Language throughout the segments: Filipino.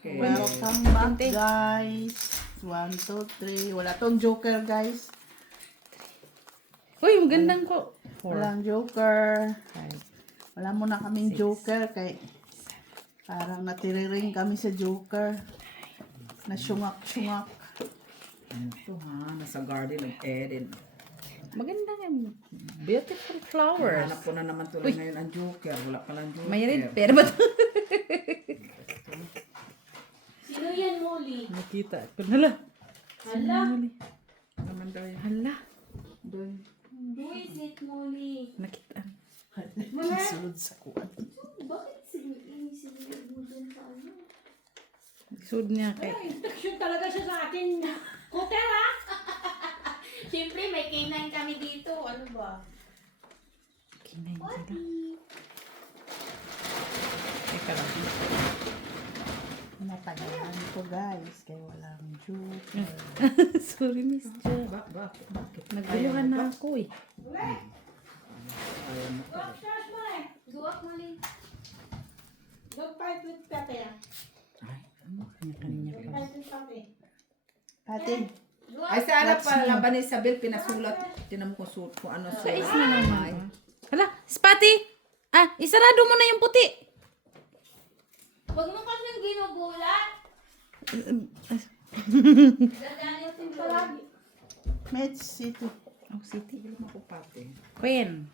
Okay. Welcome back, guys. 1, 2, 3. Wala tong joker, guys. Uy, magandang ko. 4, Walang joker. 5. Wala muna kaming 6. joker kay parang natiriring kami sa joker. Nasyungak-syungak. Ano to ha? Nasa Garden of Eden. Maganda nga. Beautiful flowers. Hanap ko na naman tuloy ngayon ang Joker. Wala palang Joker. May red pero ba? Sino yan, Molly? Nakita ko. Hala. Hala? Naman daw yan. Hala. Doon. Who is it, Molly? Nakita. Sunod sa kuwan. Bakit sinunod mo dun sa ano? Sud niya kay. Shoot talaga siya sa akin. Hotel, ha? Siyempre, may K9 kami dito. Ano ba? Kinain sila. Teka lang. Natagalan ko, guys. Kaya walang joker. Sorry, Miss Jo. Bakit? Naguluhan na ako eh. Ayaw mo pa. Go up, Molly. Don't fight with Pepe. Ay, Kanya-kanya pa. Fight with Pepe. Pati, Go up. ay sana pala ba ni Isabel pinasulat. Tinan mo kung ano Sa is na naman. Hala, Spatty! Ah, isarado mo na yung puti. Huwag mo kasing ginugulat. Gagalit yung palagi. Med City. Oh, city. Tigil mo ko pati. Queen.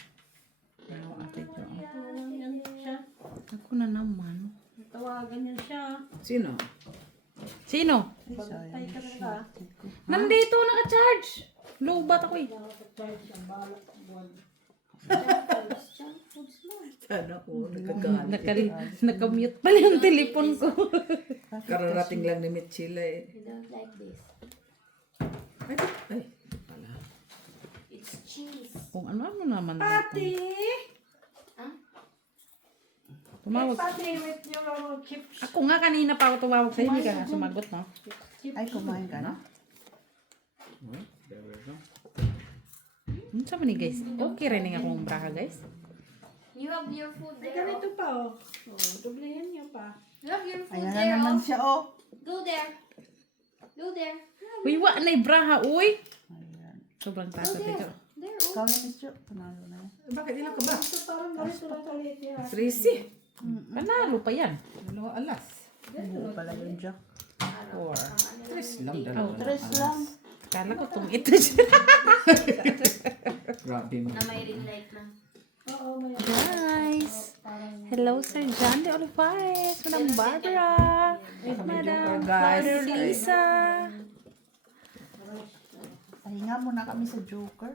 Ano ate Jo? Tawagan niya siya. Ako na naman. Tawagan niya siya. Sino? Sino? Patay ka na ka. Nandito, naka-charge. Lobat ako eh. Charge ang balak ang buwan. Sana ko. Nagkagalit. Naka-mute pala yung telepon ko. Kararating lang ni Mitchila eh. You don't like this. Ay. Pala. It's cheese. Kung ano naman Pati! dito. Tumawag. Pati with your chips. Ako nga kanina pa ako tumawag sa'yo. Hindi ka nga sumagot, no? Ay, kumain ka na? Ano sa ni guys? Okay rin nga akong braha, guys. You have your food Ay, there. ganito pa oh. Oh, doblehin niyo pa. You have your food Ayan na there. naman Oh. siya, oh. Go there. Go there. Uy, wa na braha, uy! Ayan. Sobrang Go tasa there. dito. There. Oh. Ikaw na, Miss Jo. Panalo na yan. Bakit ilang ka ba? Ito parang ganito lang kalit yan. 13. Panalo pa yan. Dalawa alas. Buo pala yun, Jack. 4. 3 lang. Oh, Dalawa. 3 lang. Kala ko itong ito siya. Grabe mo. Na may ring light na. Oo, may Guys! Hello, Sir John de Olivares, Madam Barbara, Madam guys. Father Lisa. Pahinga muna kami sa joker.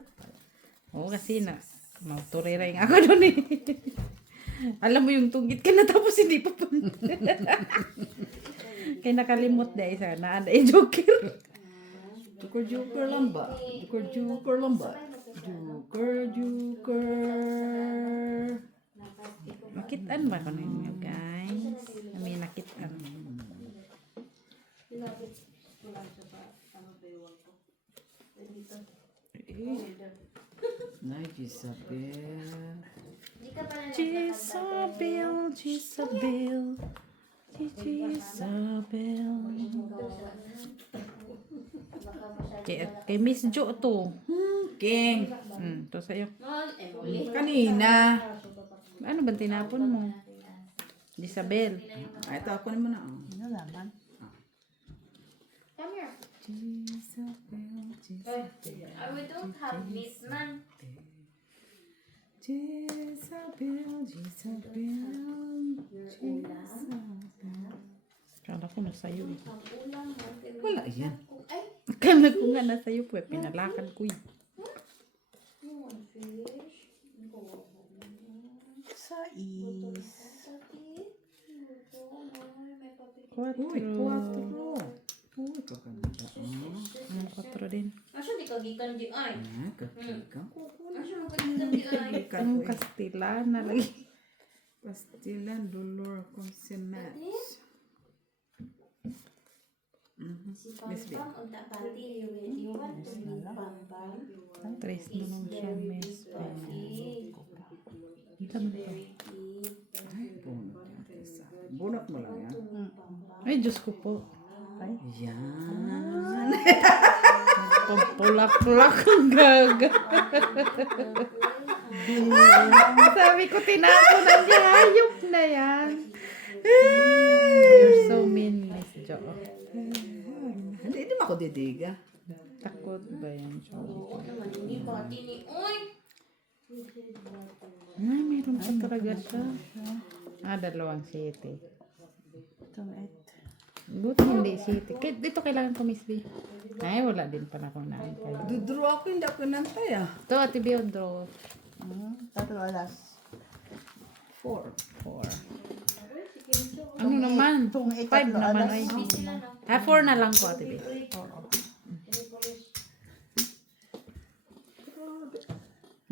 Oo, kasi na, mauturera yung ako doon eh. Alam mo yung tunggit ka na tapos hindi pa pa. Kaya nakalimot dahil sa naanda yung joker. Joker lang ba? Joker lang ba? Joker. Nakitaan ba ko ninyo, guys? May nakitaan. Nay, Isabel. Di ka pala Jezabel, Jezabel, Jezabel. Kay Miss Jo to. King. To sa'yo. Molly. Kanina. Ano ba tinapon mo? Jezabel. Ay, ito ako naman na. Ano naman? Come here. Jezabel. We don't have meat, man. Jezabel. Kala ko nasa'yo eh. Ang ulam mo. Wala yan. Ay, Kala ko nga nasa'yo po eh. Pinalakad ko eh. no one fish. Sa is. Uy, 4. Uy, kakanda. Ang 4 din. Asa di ka gikan di ay? Kakika. Asa mo gikan di ay? Ang Kastilana lagi. Pastilan, dolor, consonants. Si Pampam, ang tapati, you want to meet Pampam? 3 na lang siya, Miss. Coffee. Ito na to. Very deep. Ay, bunot. Bunot mo lang yan. Pampam. Ay, Diyos ko po. Yan. Pampulak-lak ang gaga. Sabi ko, tinapon na niya. Hayop na yan. You're so mean, Miss Jo. Hindi naman ako didiga. Takot ba yan, Jo? Naman, hindi pa tini. Uy! Ay, meron pa talaga siya. 2 city. Buti hindi city. Dito kailangan ko, Miss B. Ay, wala din pa na akong naantay. Dudro ako, hindi ako nantay ah. Ito, Ate Bio, draw. Tatlo alas. 4. 4. Ano naman? 5 naman ay. Busy lang, no? 4 na lang ko, Ate Bio.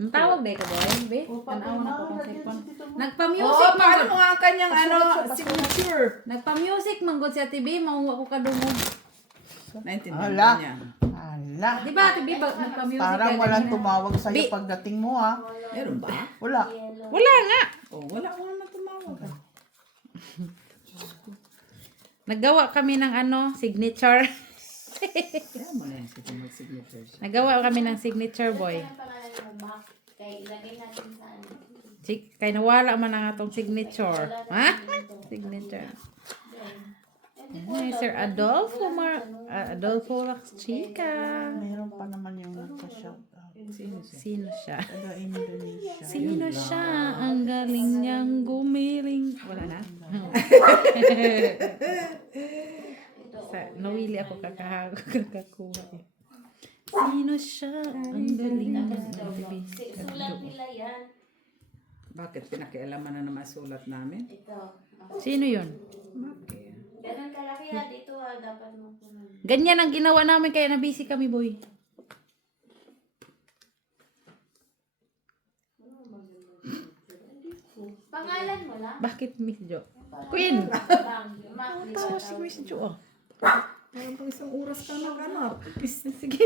Ang tawag dito, boy. Be? Tanaw na ko kung cellphone. Nagpa-music Paano man. mo ang kanyang signature? Nagpa-music man gud si Ate B, mauwa ko kadungog. Naintindihan Ala. niya. Ala. Di ba Ate B, nagpa-music Parang ka walang ganyan? tumawag sa'yo Bi- pagdating mo ha. Meron ba? Wala. Wala nga. Oh, wala ko naman tumawag. Naggawa kami ng signature. Kaya mo na yan sige mag-signature siya. Nagawa kami ng signature, boy. Ang pangalan ng back. Kaya ilagay natin sa ano. Kaya nawala man ang atong signature. Ha? Signature. Ay, Sir Adolfo Adolfo Lax Chica. Mayroon pa naman yung nagpa-shout out. Sino siya? Taga Indonesia. Sino siya? Ang galing niyang gumiling. Wala na? Nawili ako kakakuha. Sino siya? Ang galing niyang gumiling. Sulat nila yan. Bakit pinakialaman na naman sulat namin? Ito. Sino yun? Bakit? Ganun kalaki ha. Dito ha. Dapat mo punan. Ganyan ang ginawa namin kaya na-busy kami, boy. Pangalan mo lang? Bakit, Miss Jo? Queen! Tawa si Miss Jo. Parang pang isang oras ka naghanap. Sige.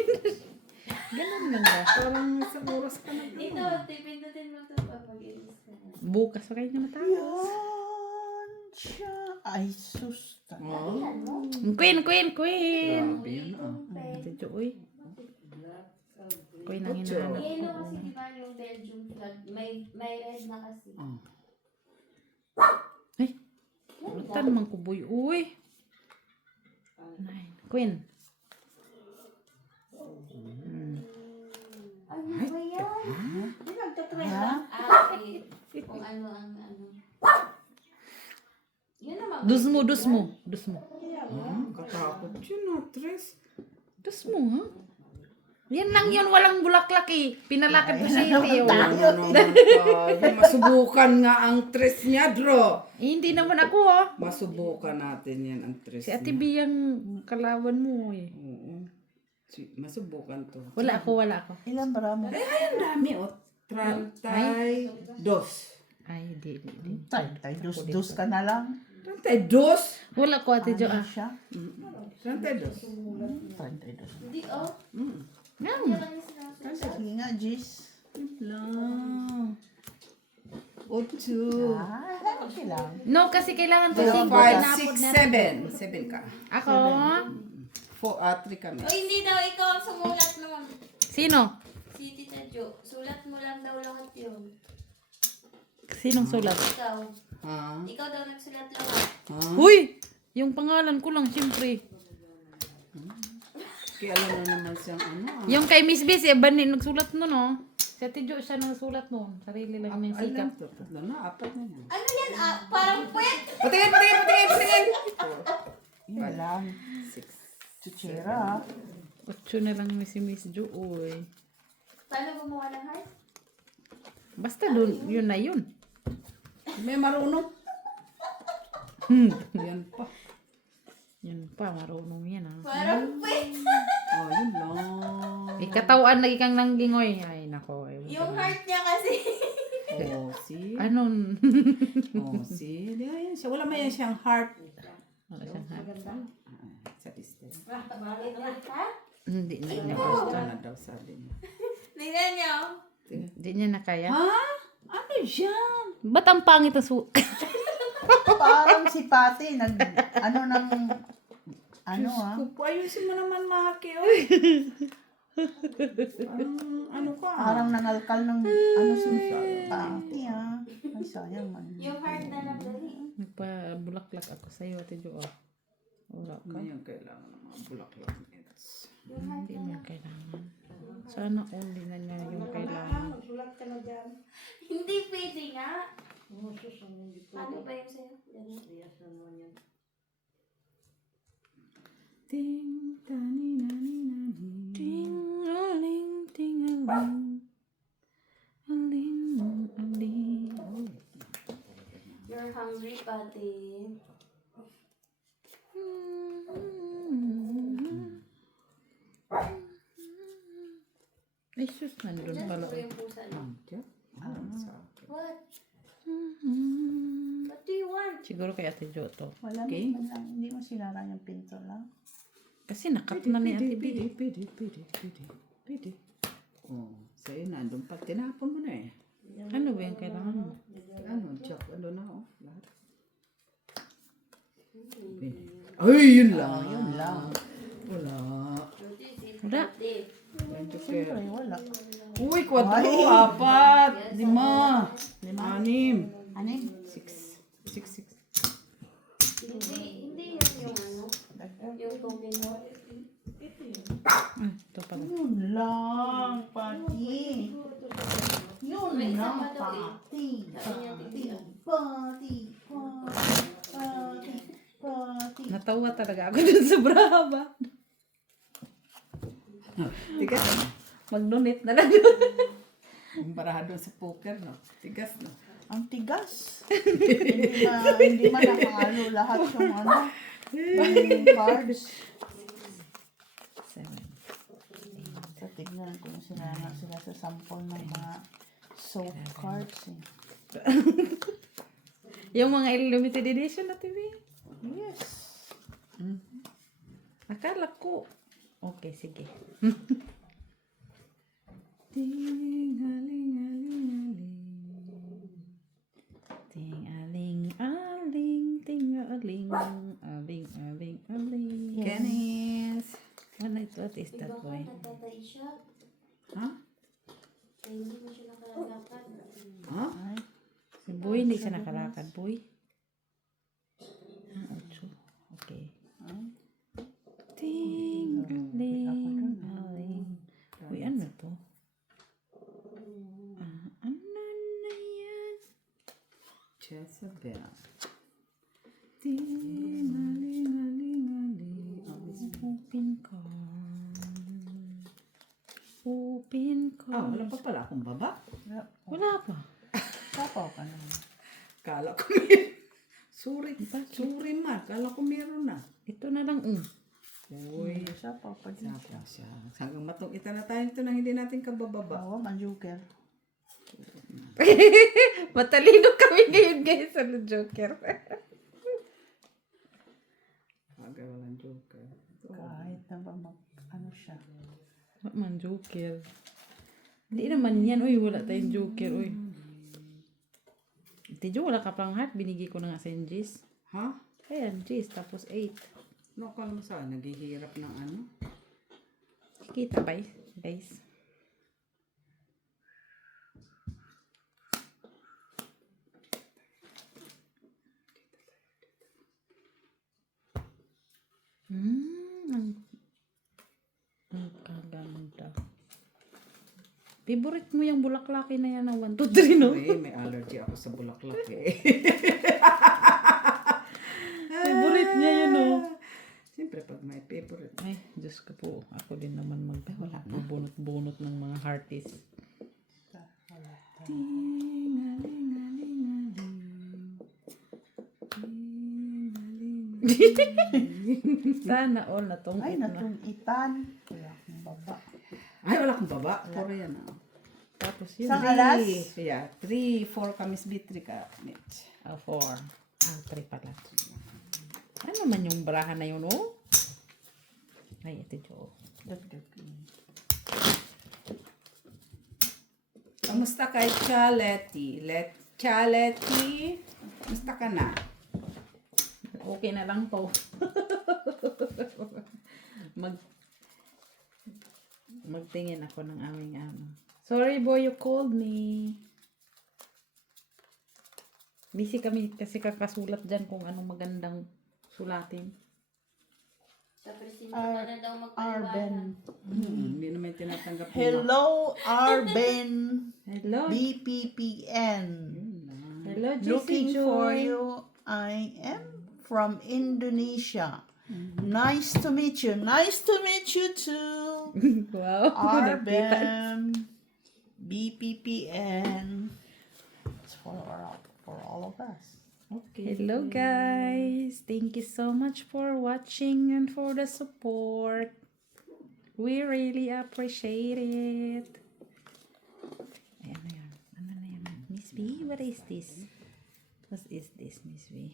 Ganun lang ba? Parang isang oras ka naghanap. Dito. Tipindutin mo ito pag-ilis ka na. Bukas pa kayo na matapos. Yan siya. Ay, sus. Oh, Queen! grabe yun ah. Ate Jo, uy. Queen ang hinahanap. Yellow kasi di ba yung Belgium flag? May red na kasi. Oh. Ay, wala naman ko, boy. Uy. 9. Queen. Ano ba yan? Ha? Okay. Kung ano ang ano. Yun naman. Dusmo. Katakot yun ah, Tres. Dusmo, ha? Yan lang yun, walang bulaklak eh. Pinalakad ko siya eh. Ano naman tayo? Masubukan nga ang Tres niya, Dro. Hindi naman ako, ha? Masubukan natin yan ang Tres Si Ate niya. B yung kalaban mo eh. Oo. Masubukan to. Wala ako. Ilan ba mo? Ay, ang dami oh. 32. Ay, di. Tay, dus ka na lang. 32? Wala ko, Ate Jo, Ano ah. siya? 32. 32. Di oh. Yan. Yan lang yung sinasabi. Sige nga, Jis. Lang. 8. Ah, okay lang. No, kasi kailangan ko 5, 5, 6, 7. 7 ka. Ako? 3 kami. O hindi daw ikaw ang sumulat nun. Sino? Si Tita Jo. Sulat mo lang daw lahat yun. Sinong sulat? Ikaw. Ha? Ikaw daw nagsulat lahat. Ha? Uy! Yung pangalan ko lang, siyempre. Kaya alam mo naman siyang ano ah. Yung kay Miss B, si Ebony nagsulat nun, no? Si Ate Jo, siya nagsulat nun. Sarili lang yung Alam sikat. to. 3 na, 4 na yan. Ano yan? Ah, parang puwet. Patingin! Yun lang. 6. Chuchera. 8 na lang ni si Miss Jo, uy. Paano gumawa ng heart? Basta dun, yun na yun. May marunong. Yan pa. Yun pa, marunong yan, ha? Parang puwet. Oh, yun lang. Ikatawan lagi kang nanggingoy. Ay, nako. Yung heart niya kasi. Oh, see? Anon? Oh, see? Di yan siya. Wala man yan siyang heart. Wala siyang heart. Sa distance. Ha? Hindi na niya Gusto gusto. na daw sabi niya. Tingnan niyo. Hindi niya na kaya. Ha? Ano yan? Ba't ang pangit ang Parang si Pati, ano Ayusin mo naman, Maki. Ano ka? parang nangalkal ng, si Pati, Ay, sayang man. Yung heart na lang dali. Nagpa-bulaklak ako sa'yo, Ate Jo. Wala ka. Ngayon kailangan ng mga bulaklak. Hindi niya kailangan. Sana only na niya yung kailangan. Magsulat ka na dyan. Hindi pwede nga. Hindi po. Ano ba yung sa'yo? Ganun. Yes, naman yan. Ting, tani, nani, nani. Ting-aling, ting-aling. Aling, aling. You're hungry, Pati. Ay, sus, nandun Diyan pala. po yung pusa niya. What? What do you want? Siguro kay Ate Jo to. Wala Okay. man lang, hindi mo sinara yung pinto lang. Kasi nakat na ni Ate B. Pwede. Oh, sa'yo nandun pa. Tinapon mo na eh. Ano ba yung kailangan mo? Ano, Jack, ano na lahat. Ay, yun lang. Yun lang. Wala. Wala. Siyempre, wala. Uy, 4, 4, 5, 6. Ano yun? 6. Hindi yan yung ano. Yung token mo. Ito pala. Yun lang, Pati. Yun May isa lang, pa daw eh. Pati. Sabi niya, tignan. Pati. Natawa talaga ako dun sa Brahaba. Tigas. Mag-donate na lang yun. Yung barado sa poker, no? Tigas, no? Ang tigas. hindi man nakahalo lahat yung yung cards. 7. So, tignan kung sila sa sample ng mga soap cards. Yung mga limited edition na TV. Yes. Akala ko. Okay, sige. Ting-aling-aling, ting-aling, aling-aling-aling. Kenneth. What is that Baka boy? nagtatay siya. Ha? Kaya hindi mo siya nakalakad. Ha? Ay, Si Boy, hindi siya nakalakad, Boy. 8. Okay. Ting-aling-aling. Uy, ano to? Ano na yan? Jezebel. Ting-aling-aling-aling. Open card. Open card. Wala pa pala akong baba. Wala pa. sapaw ka naman. Kala ko meron. Sorry ma. Kala ko meron na. Ito na lang. Uy. Sapaw pa din siya. Siya. Hanggang matong ita na tayo ito nang hindi natin kabababa. Oo, man-joker. Matalino kami ngayon guys sa Joker. Agad walang joker. Kahit na ba siya. Man Joker. Hindi naman yan. Uy, wala tayong Joker. Uy. Tijo, wala ka pang heart. Binigay ko na nga sa Jis. Ha? Ayan, Jis. Tapos 8. No, kala mo saan? Naghihirap ng ano? Kita ba guys? Ang kaganda. Favorite mo yung bulaklaki na yan na 1, 2, 3, no? Uy, may allergy ako sa bulaklak eh. Favorite niya yun, no? Siyempre, pag may favorite. Ay, Diyos ko po. Ako din naman bunot-bunot ng mga hearties. Sana all na tong Ay, natungitan. Wala akong baba. Ay, wala kang baba. Puro yan ah. Tapos yun. Isang alas? Yeah, 3, 4 kamis bitri ka. Mitch. 4. 3 pala. Ano man yung barahan na yun, oh? Ay, ito Jo. Kamusta kay Chaletti? Chaletti? Kamusta ka na? Okay na lang po. Magtingin ako ng aming ano. Sorry boy, you called me. Busy kami kasi kakasulat dyan kung anong magandang sulatin. Sa presinto ka na daw magpaliwanag. Arben. Hindi naman tinatanggap yung Hello, Arben. Hello. BPPN. Hello, JC Looking for Joy. you. I am from Indonesia. Nice to meet you. Nice to meet you too. Wow. Nagkita. Arben. BPPN. It's for all of us. Okay. Hello guys. Thank you so much for watching and for the support. We really appreciate it. Ayan na yan. Ano na yan? Miss B, what is this? What is this, Miss B?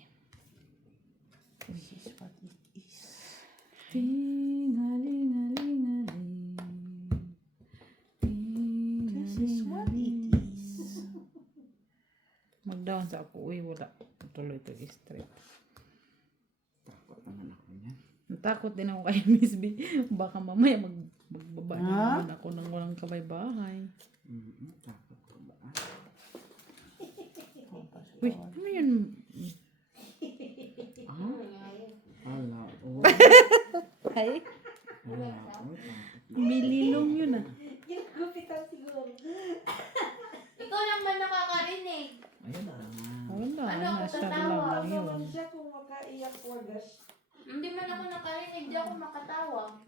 This is what it is. Ting-a-ling-a-ling-a-ling. This is what it is. Mag-down sa ako. Uy, wala. Tuloy ito straight. Takot naman ako niya. Natakot din ako kay Miss B. Baka mamaya magbaba na Ha? naman ako ng walang kabay-bahay. Takot ko ba? Uy, ano yun? Ala, oh. Ay, Ala, oh. mililong yun ah. Ginagupitan siguro. Ikaw lang ba nakakarinig? Ayun na. Wala, Ano ako nasa tatawa? lang yun. Naman siya kung makaiyak wagas. Hindi man ako nakarinig, di ako makatawa.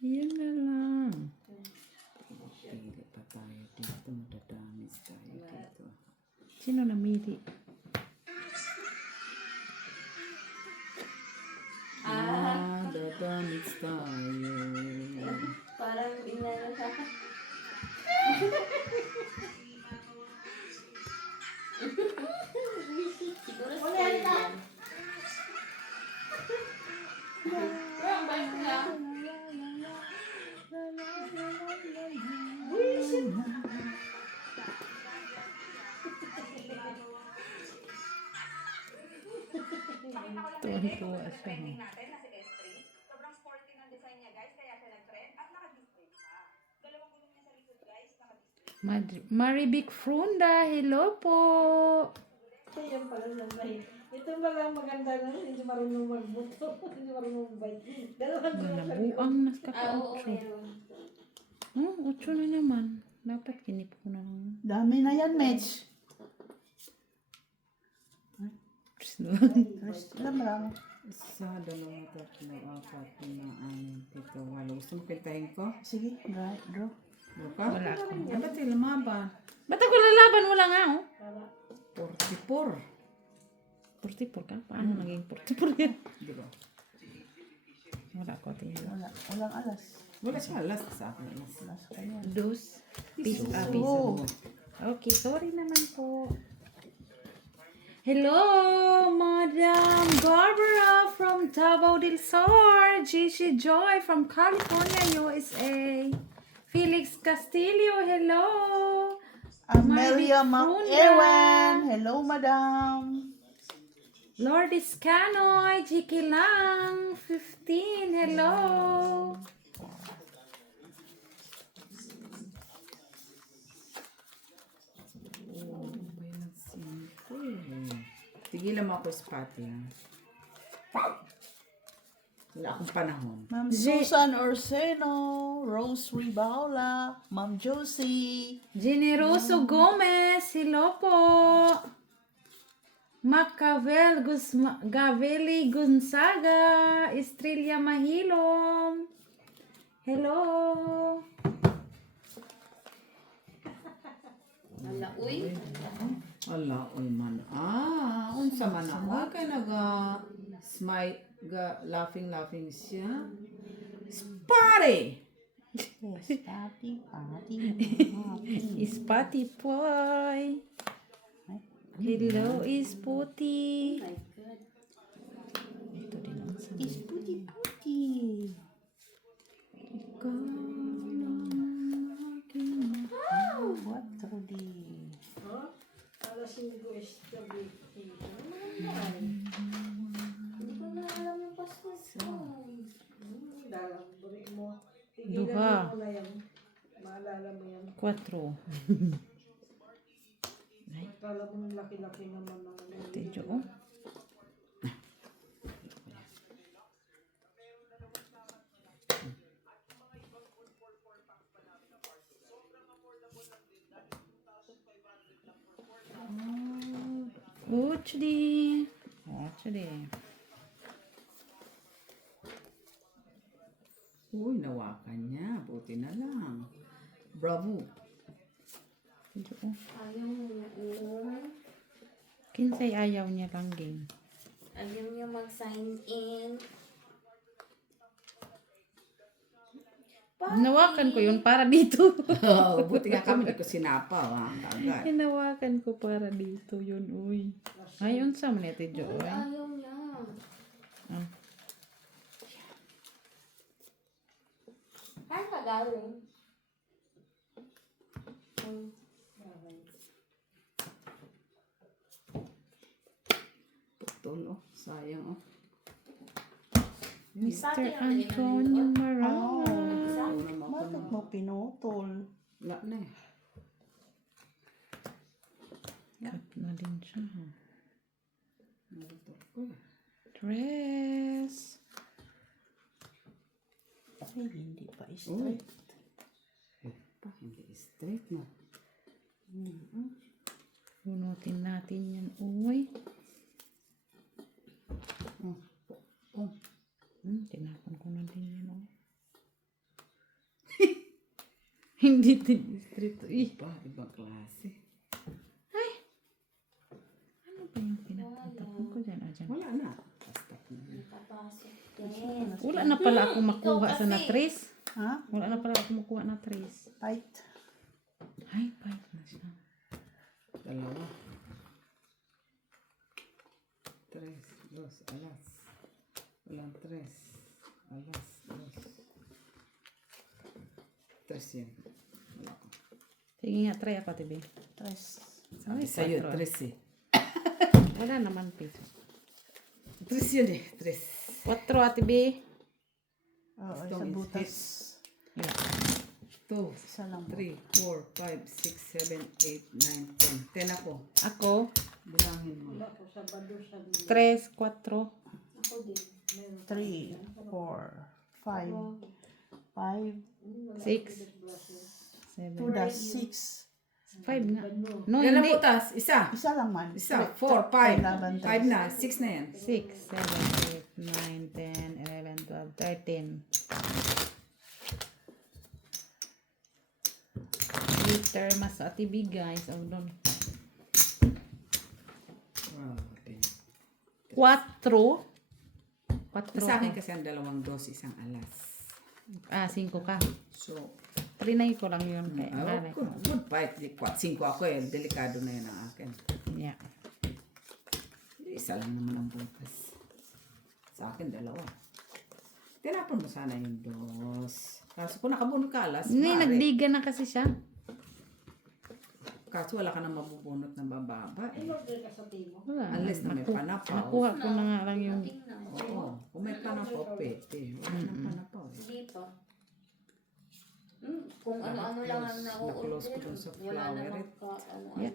Yan na lang. Pili pa tayo dito. Madadamis tayo dito. Sino namili? Dadamis tayo. Parang inano sa... Siguro sa yan. Parang balik nga. Tuwan-tuwa siya. natin na si S3. Sobrang sporty ng design niya, guys, kaya siya nag-trend at naka-display pa. Dalawang gulong niya sa likod, guys, naka-display. Maribic Frunda, hello po. Yan pala naman. Ito ba lang maganda na hindi marunong magbuto. Hindi marunong magbike. Dalawang gulong sa likod. Nabuang na Oo, kaka-8. meron. Oh, 8 na naman. Dapat kinip ko na lang. Dami na yan, Mitch. Alam lang. Isa, dalawa, tatlo, apat, lima, anim, pito, walo. Gusto mo kintahin ko? Sige, draw. Buka? Wala ako. Ba't sila lumaban? Ba't ako lalaban? Wala nga oh. 44. 44 ka? Paano naging 44 yan? Diba? Wala ko tingin. Walang alas. Wala siya alas sa akin. Alas. Alas ka yan. Dos. Piso. Oh. Okay, sorry naman po. Hello, Madam Barbara from Davao del Sur. Gigi Joy from California, USA. Felix Castillo, hello. Amelia Maribic Ewan. Hello, madam. Lourdes Canoy, Jiki Lang, 15, hello. Tigilan mo ako sa pati. Wala akong panahon. Ma'am Susan Orseno, Rose Ribaula, Ma'am Josie, Generoso Gomez, hello po. Gaveli Gonzaga, Estrella Mahilom, hello. Wala, uy. Ala, oy man. Unsa man ako. Kaya smile, laughing siya. Spare! Patty, Ispati Poy. Hello, Isputi. My God. Ito din ang sa is puti. What Trudy? Alas 5 is gabi. Tigilan Duha. mo na yan. Maalala mo yan. 4. Akala mo ng laki-laki naman ng ano. Tidyo, oh. Uchdi. Uchdi. Uy, nawakan niya. Buti na lang. Bravo. Tidyo, oh. Ayaw mo na Kinsay ayaw niya lang game. Ayaw niya mag-sign in. Hinawakan ko yun para dito. Oh, buti nga kami di ko sinapa. Kagad. Hinawakan ko para dito yun, uy. Ayun sa man ito, Jo. Ayaw niya. Ah. Saan ka galing? Putol, oh. Sayang, oh. Mr. Antonio Maranga. Oo naman ko Bakit na. mo pinutol? Wala na eh. Cut na din siya. Ha? Narutok ko eh. Dress. Ay, hindi pa straight. Eh, pa, hindi straight na. Punutin natin yan, uy. Oh, oh. Tinapon ko na din yan, oh. Hindi din straight. Iba, ibang klase. Ano ba yung pinagtatapon ko dyan? Ah, dyan. Wala na. Basta na. Papasok din. Wala na pala ako makuha sa na trace. Ha? Wala na pala ako makuha na trace. Tight. Ay, bite na siya. Dalawa. Tres, dos, alas. Walang tres. Alas, dos. Tres yan. Wala ko. Sige nga, try ako, tibi. Tres. Sabi Ay, sa'yo, quatro. tres eh. Wala naman, piso. Tres yun eh. Tres. 4, ate B. Oo, Ito sa is butas. Yeah. 2, Isa lang. 3, 4, 5, 6, 7, 8, 9, 10. 10 ako. Ako, Bilangin mo. Wala ko, Sabado siya. 3, 4. Ako din. 3, 4, 5, 5, 6, 7. 2 das 6. 5 nga. No, Yan ang hindi. butas. Isa. Isa lang man. Isa. 4, 5. Laban 5 na. 6 na yan. 6, 7, 8, 9, 10, 11, 12, 13. Later, mas ati B, guys. Oh, doon. Wow. 4. 4 Sa akin kasi ang dalawang dos, isang alas. Ah, 5 ka. So, Trinay ko lang yun. Kaya, malay ko. good fight. 5 ako eh. Delikado na yan ang akin. Yeah. Isa lang naman ang butas. Sa akin, dalawa. Tinapon mo sana yung dos. Kaso kung nakabunot ka alas, Hindi, maaari. nagdiga na kasi siya. Kaso wala ka nang mabubunot ng bababa eh. Order ka sa timo. Wala. Unless na may panapaw. Nakuha ko na nga lang yung... Tingnan. Oo. Kung may panapaw, pwede. Wala nang panapaw eh. Hindi pa. Kung ano-ano lang ang Na-close ko dun sa wala flower namang it. ano-ano. Yeah.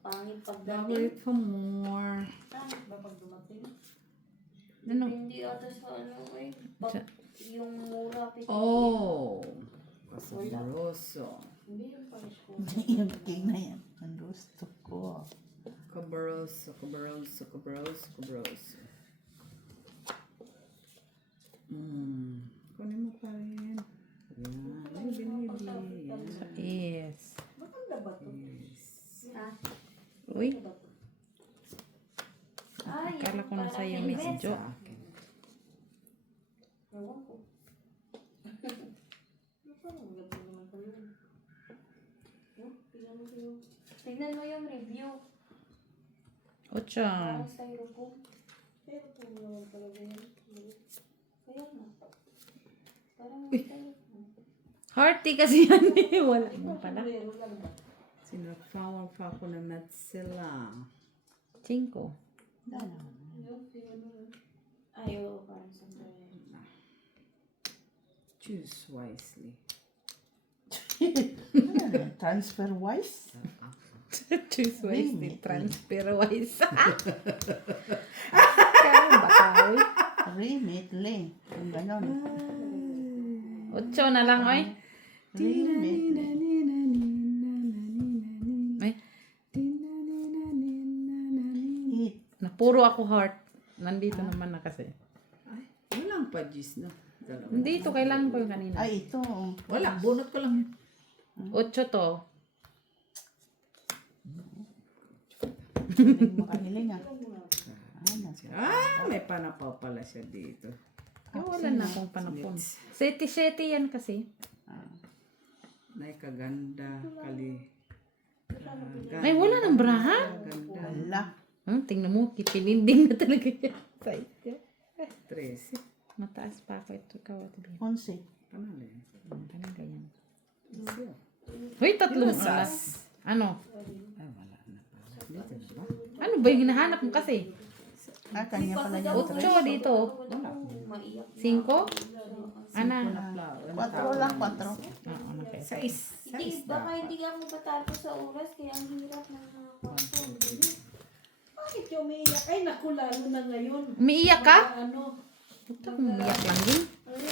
Pangit Flower pagdating. it for more. Saan ba pag dumating? Ano? Hindi ata sa ano eh. Pag yung mura, Oh! Kasaboroso. Hindi yung panis ko. Yung king na yan. Ang gusto ko. Cabaroso, cabaroso, cabaroso, cabaroso. Kunin mo pa rin. Yan. Ay, binili. Yan. Yes. Maganda ba ito? Yes. Ah, Uy, ay, akala ko na parang sa'yo, helmet. Miss Jo. Sa akin. Ewan ko. Parang maganda naman pa yun. Tingnan mo yung review. 8. Parang styrofoam. Pero kung naman talaga yun. Kaya nga. Parang styrofoam. Hearty kasi yan eh. Wala mo pala. Pero lang ba? Sinafawang pa ko na mat sila. 5. Ayaw, parang sombrero. Choose wisely. Transfer wise? Choose wisely, Remit. transfer wise. Kaya ba tayo? Remitly. Kung ganon. 8 na lang, oy. Remitly. Ay, Eat. napuro ako heart. Nandito naman na kasi. Ay, walang pajis, no? Dalawa. Dito, kailangan ko yung kanina. Ay, ito. Wala, bunot ko lang. 8 to. Makahiling ah. May panapaw pala siya dito. Ay, wala na akong panapon. Seti-seti yan kasi. Nay kaganda, kali. Ay, wala nang braha. Ganda. Wala. Tingnan mo, kitininding na talaga yan. Side. 13. Mataas pa ako ito. Kawat 11. Panalo yan. Talaga yan. Siya. Uy, tatlong Yung alas. sas. Ano? Ay, wala na pa. Dito na ba? Ano ba yung hinahanap mo kasi? Kanya pala yung 8 dito. 5? Ana. Flower. 4 lang, 4. Oo, okay. Sais. Hindi, baka hindi ka mo patalo sa oras, kaya ang hirap ng mga kwarto. Bakit yung umiiyak? Ay, naku, lalo na ngayon. Umiiyak ka? Ano? Ito, umiiyak lang din. Ano?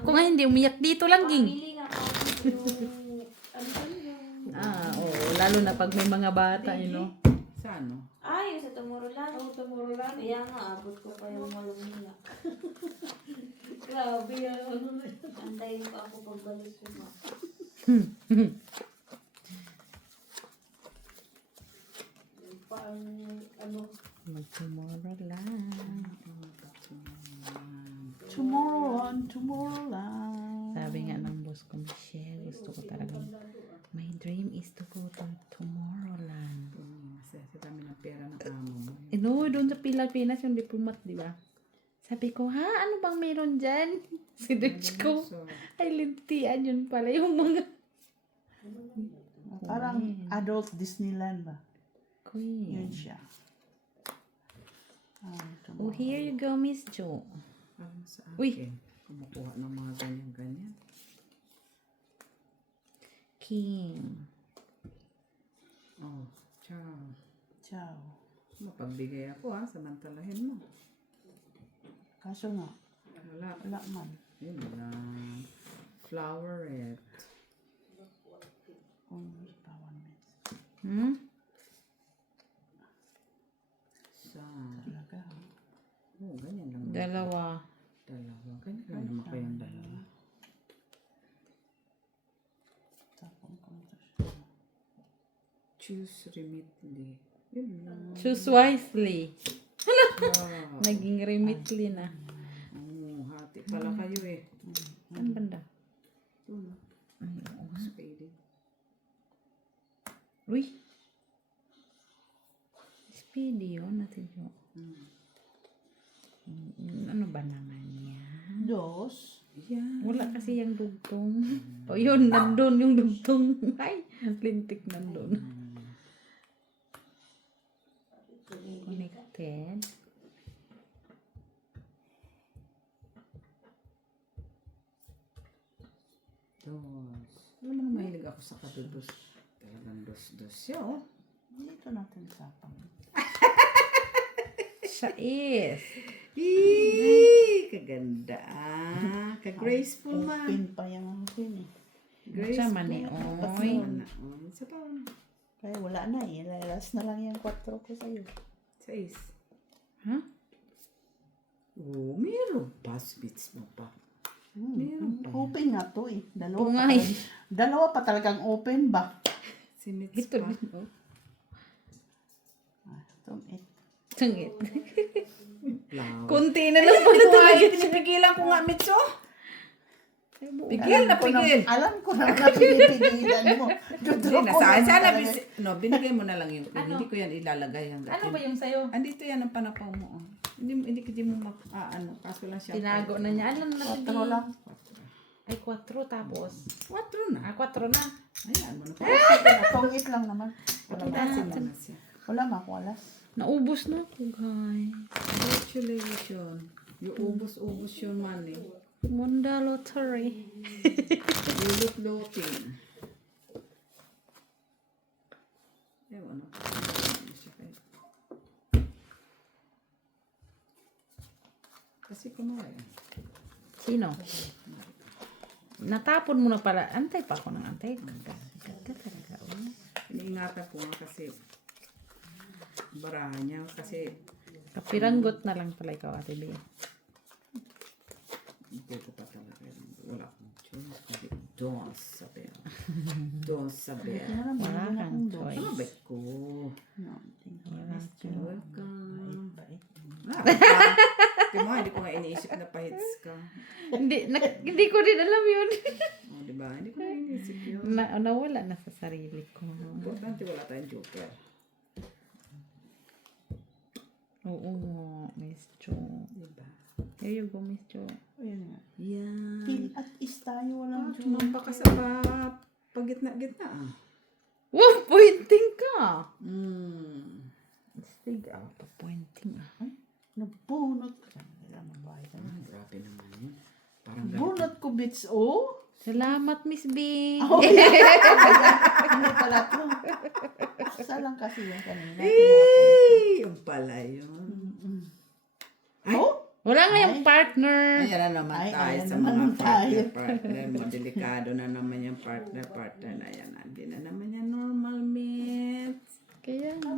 Ako nga hindi, umiyak dito lang ging. Pili nga ako yung, ano ba yung, Oo, lalo na pag may mga bata, you know. Sa ano? ay, sa Tomorrowland. Ang tumuro lang. Kaya nga, abot ko pa yung walang hiyak. Grabe yan. Ano na yun? Antayin pa ako pagbalik ko ma. Paang, ano? Mag-tomorrow lang. Tomorrow lang. Sabi nga ng boss ko, Michelle, gusto ko talaga. My dream is to go to Tomorrowland. Sa dami ng pera ng amo mo. No, doon sa Pilipinas yung diplomat, di ba? Sabi ko, ha? Ano bang meron dyan? Si Dutch ko. So, Ay, lintian yun pala yung mga... Parang adult Disneyland ba? Queen. Yun siya. Oh, here you go, Miss Jo. parang sa akin. Uy. Kumukuha ng mga ganyan-ganyan. King. Oh, ciao. Ciao. Mapagbigay ako ha, samantalahin mo. Kaso nga, Wala. wala man. Yun lang. Floweret. Kung pa 1 minute. Hmm? Sa... Talaga. Oh, ganyan lang. Dalawa. Dalawa. Ganyan lang naman kayong dalawa. Tapon ko ito siya. Choose remitly. Yun lang. Choose wisely. Wow. Naging remitly na. Oh, hati pala kayo eh. Saan banda? Ito na. Ay, oo. Spade. Uy. Speedy yun natin yun. Ano ba naman yan? Dos. Yan. Wala kasi yung dugtong. O yun, nandun yung dugtong. Ay, lintik nandun. Connected. Dos. Alam mo na mahilig ako sa kadudos. Talagang dos-dos siya oh. Dito natin sapang. Siya is. Eee, kaganda ah. Ka-graceful man. Open pa yung akin eh. Siya man eh, oy. Isa pa. Kaya wala na eh. Last na lang yung 4 ko sa'yo. 6. Ha? Oh, meron pa. Spits mo pa. Meron pa. Open nga to eh. Oo nga eh. Dalawa pa talagang open ba? Simits Ito pa. din. Oh. Itong Sangit. Flower. Kunti na lang pala talaga. Pinipigilan ko nga, Mitso. Pigil na pigil. Alam ko na pinipigilan mo. Hindi na, sana binigay mo na lang yung pin. Hindi ko yan ilalagay hanggang. Ano ba yung sayo? Andito yan ang panapaw mo. Oh. Hindi mo ano, kaso lang siya. Tinago na niya. Alam na 4 lang. Ay, 4 tapos. 4 na. 4 na. Ayan mo na. Tongit lang naman. Patudasin mo na siya. Wala nga ako alas. Naubos na ako, guys. Congratulations. Yung ubos-ubos yun man eh. Munda Lottery. Lulot-lutin. Ewan ako. Ano siya kayo? Kasi kumain. Sino? Natapon mo na pala. Antay pa ako ng antay. Ganda talaga. Oh. Iniingatan ko nga kasi barahan niya kasi Kapiranggot na lang pala ikaw, Ate B. hindi ko pa talaga wala akong choice. Hindi. Dos sabi. Dos sabi. Wala kang choice. Sabay ko. Wala kang Welcome. Di ba, hindi ko nga iniisip na pahits ka. hindi ko din alam yun. O, di ba? Hindi ko nga iniisip yun. Nawala na sa sarili ko. Importante wala tayong joker. Oo nga, Miss Jo. Di ba? Here you go, Miss Jo. Ayan nga. Yan. Till at is tayo walang joke. Tumamba ka sa pagitna-gitna ah. Wow, pointing ka! Sige, pa-pointing ah. Nabunot ko. Wala mabayad. Grabe naman yun. Parang Bunot ko, bits. Oh. Salamat, Miss B. Oh, hindi pala to. Salang kasi yung kanina. Ay, yung pala yun. Oh? Wala nga yung partner. Ayan na naman Ay, tayo ayan sa naman mga tayo. partner mo. Delikado na naman yung partner na yan. Hindi na naman yan normal mates. Kaya nga.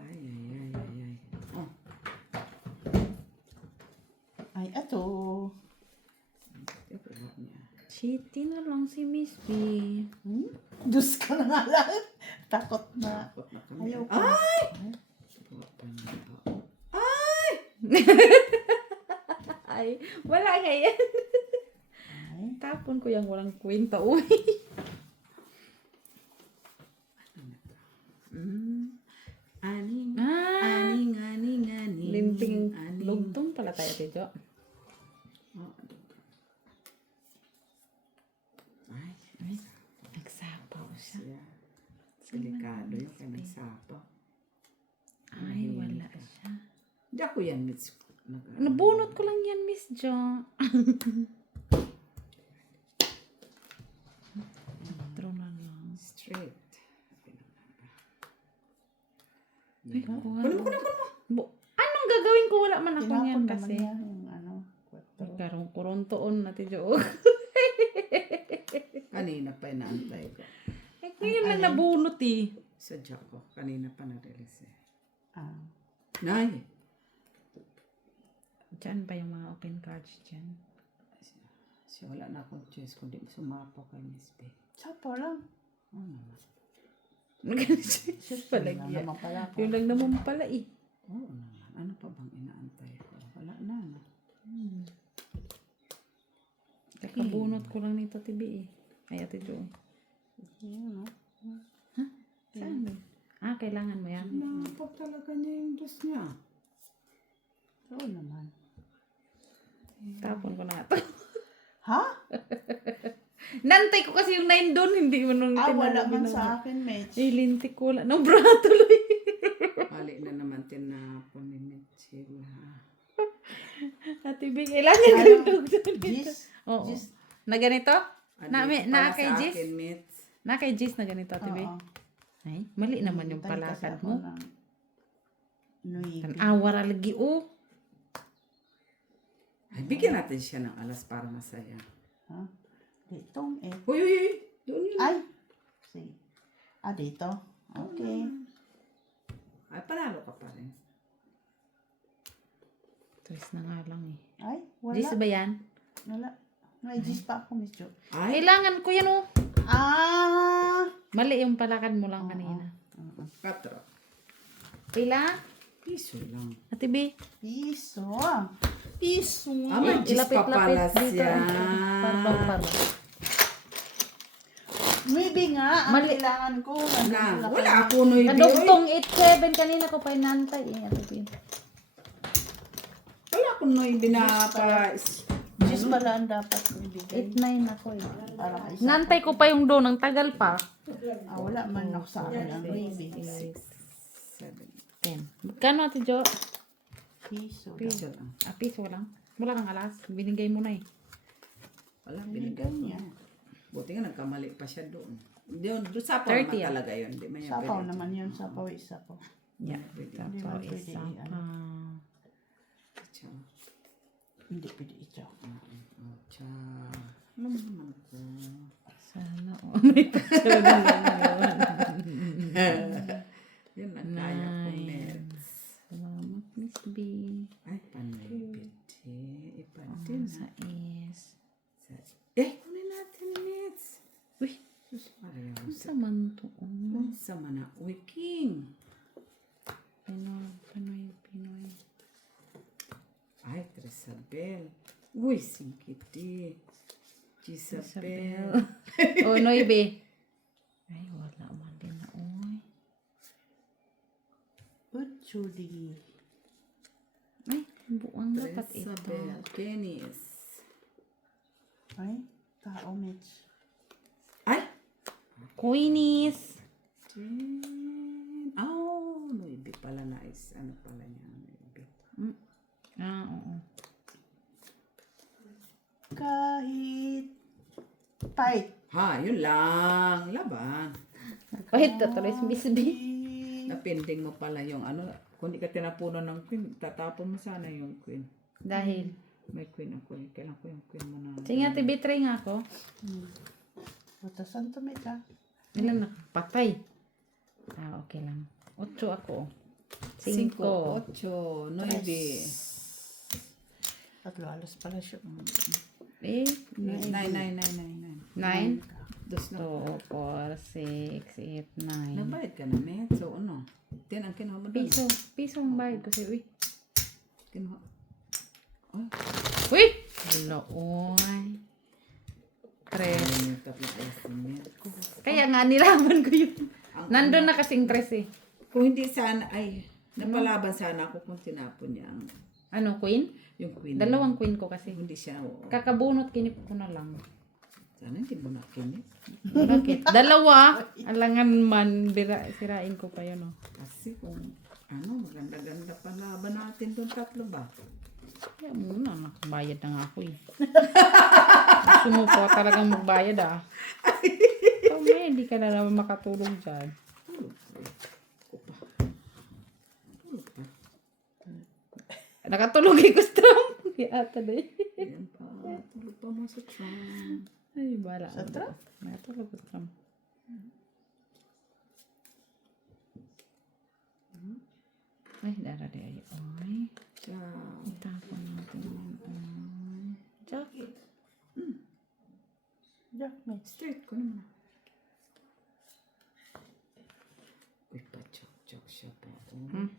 Ay. Oh, Ay, ato. ito wala niya. Chitty na lang si Miss B. Diyos ko na nga lang. Takot na. Takot na kami. Ayaw ko. Ay! Wala pa niya. Ay! Ay, wala nga yan. Ay. Tapon ko yung walang kwenta. Uy. Aning. Ah, Aning. linting Aning. lugtong pala tayo, Tijo. Oh, ay, Nagsapaw siya. siya. Delikado yung kanyang sapaw. Ay, wala siya. Hindi ako yan, Mitch. Nabunot ko lang yan, Miss Jo. Draw na lang. Straight. Ay, kuha. Kunin mo. Anong gagawin ko? Wala man ako Tinapon yan naman kasi. niya yung ano. Ay, karong kurontoon na, Tijo. Kanina pa inaantay ko. Eh, ngayon lang nabunot eh. Sadya ko. Kanina pa na-release eh. Ah. Nay! Diyan ba yung mga open cards dyan? Siya wala na akong choice kundi sumapaw kay Miss B. Sapa lang. Oh, naman. Siya palagyan. Naman pala ako. Yun lang naman pala eh. Oo naman. Ano pa bang inaantay ko? Wala na. No? Kakabunot ko lang nito, Tibi eh. Ay, Ate Jo. Yun, no? Saan ba? Ah, kailangan mo yan. Napaw talaga niya yung dress niya. Oo naman. Tapon ko na nga to. Ha? Nantay ko kasi yung 9 doon, hindi mo nung Wala tinawag man na- sa akin, Mitch. Eh, lintik ko wala. Nang bra tuloy. Mali na naman tinapon ni Mitchell. Ate B, kailangan ko yung dugtong nito. Gis? Oo. Gis? Na ganito? Na Para kay sa Jis? akin, Mitch. Na kay Jis na ganito, Ate B? Oo. Ay, mali naman yung Hintay kasi palakad ako mo. ng Nuibi. Awara lagi, oh. Ay, bigyan natin siya ng alas para masaya. Ha? Ditong eh. Uy! Doon yun. Ay! See. Dito? Okay. Ay, panalo ka pa rin. Twist na nga lang eh. Ay, wala. Jis ba yan? Wala. May Gis pa ako, Miss Jo. Ay! Kailangan ko yan, oh. Ah! Mali yung palakad mo lang kanina. 4. Pila? Piso lang. Ate B? Piso. Piso. Ah, may Gis pa pala siya. Parang. Maybe nga. Ang Mali. kailangan ko. Na, wala ako no Kadugtong 8-7 kanina ko pa inantay eh, Ate B. Wala ako no binapa. Gis pala ang dapat ibigay. 8-9 ako eh. Parang isa. Nantay ko pa yung doon, ang tagal pa. Wala man ako sa akin ang maybe. 7. 10. Magkano, Ate Jo? Piso. Piso lang. Piso lang. Wala kang alas. Binigay mo na eh. Wala, binigay niya. Buti nga nagkamali pa siya doon. Doon sapaw 30 naman yan. talaga yun. Di man yan Sapaw pwede. naman yun. Sapaw, isapaw. Yeah. Pwede. Hindi Sapaw man pwede isa i-ano. pa. Tiyaw. Hindi pwede ito. Tiyaw. Alam mo naman ko. Sana may picture na lang yun. Yun ang kaya ko, Nets. Salamat, Miss B. Ay, panay piti. Ipatin Sa is. kunin natin, Nets. Uy, Sus, Maria. sa man to. Sa mana, Wiking. Pinoy. Ay, Trisabel. Uy, Singkiti. Gisabel. Oh, Noibe. Ay, wala man din na. Uy. Good, Judy. Ay, buang dapat ito. Trisabel. Kenis. Ay, tao, Mitch. Ay! Queenies. Oh, Noibe pala nice. Ano pala niya, Noibe? Oo. Kahit fight. Ha, yun lang. Laban. Pahit na tuloy si Miss B. Napending mo pala yung ano. Kung di ka tinapunan ng queen, tatapon mo sana yung queen. Dahil. May queen ako. Kailan ko yung queen mo na. Sige nga, tibitray nga ako. Butasan to, Mitch, ha? Ilan na? Patay. Okay lang. 8 ako. 5. 8, 9. Tatlo alas pala siya. 8, 9. 9. Dos na. 2, 4, 6, 8, 9. Nabayad ka na, Met. So, ano? Yan ang kinuha mo doon. Piso ang bayad kasi. Uy. Kinuha. Oh, Uy! Hello, oy. 3. yung tatlong estimate. Kaya nga nilaman ko yun. Nandun na kasing 3 eh. Kung hindi sana, ay, napalaban sana ako kung tinapon niya ang, Ano, queen? yung queen. Dalawang queen ko kasi. Hindi siya, oo. Kakabunot kinip ko na lang. Sana hindi mo nakinig. Bakit? Dalawa. Alangan man, sirain ko pa yun, oh. Kasi kung, ano, maganda-ganda palaban natin doon 3 ba? Kaya muna, nakabayad na nga ako eh. Gusto mo po talagang magbayad ah. So, hindi ka na naman makatulog dyan. Tulog pa. Tulog pa. Nakatulog eh, Gustram. Kaya ata na eh. Yan pa. Tulog pa mo sa tram. Ay, bala. Sa trap? Nakatulog, Gustram. Ay, darada ay. Ay, Ciao. itapon natin yan. Ay. Jacket. Jack, Mitch. Straight ko naman. Uy, pa-chok-chok siya pa. Ang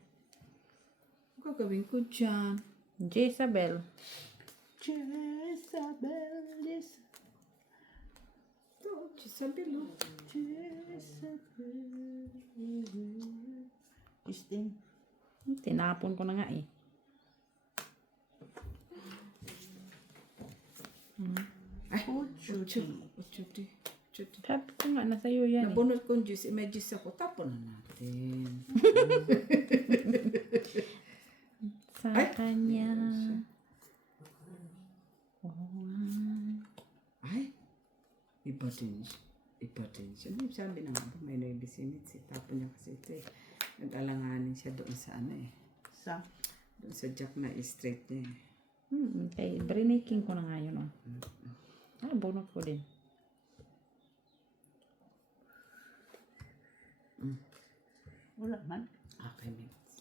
gagawin ko dyan. Jezabel. Jezabel, Ito, Gisabel, oh. Jezabel. Christine. Tinapon ko na nga eh. Ay, Oh, Judy. Judy. Sabi ko nga, nasa iyo yan eh. Nabunot kong juice, may juice ako. Tapon na natin. Sa Ay! kanya. Ay, iba din siya. Iba din siya. Ano sabi na nga ba, may naibisinit siya. Tapon niya kasi ito eh. Nag-alanganin siya doon sa ano eh. Sa Doon sa jack na straight niya eh. Okay, brinaking ko na nga yun oh. Bunot ko din. wala man. Okay, Mitch.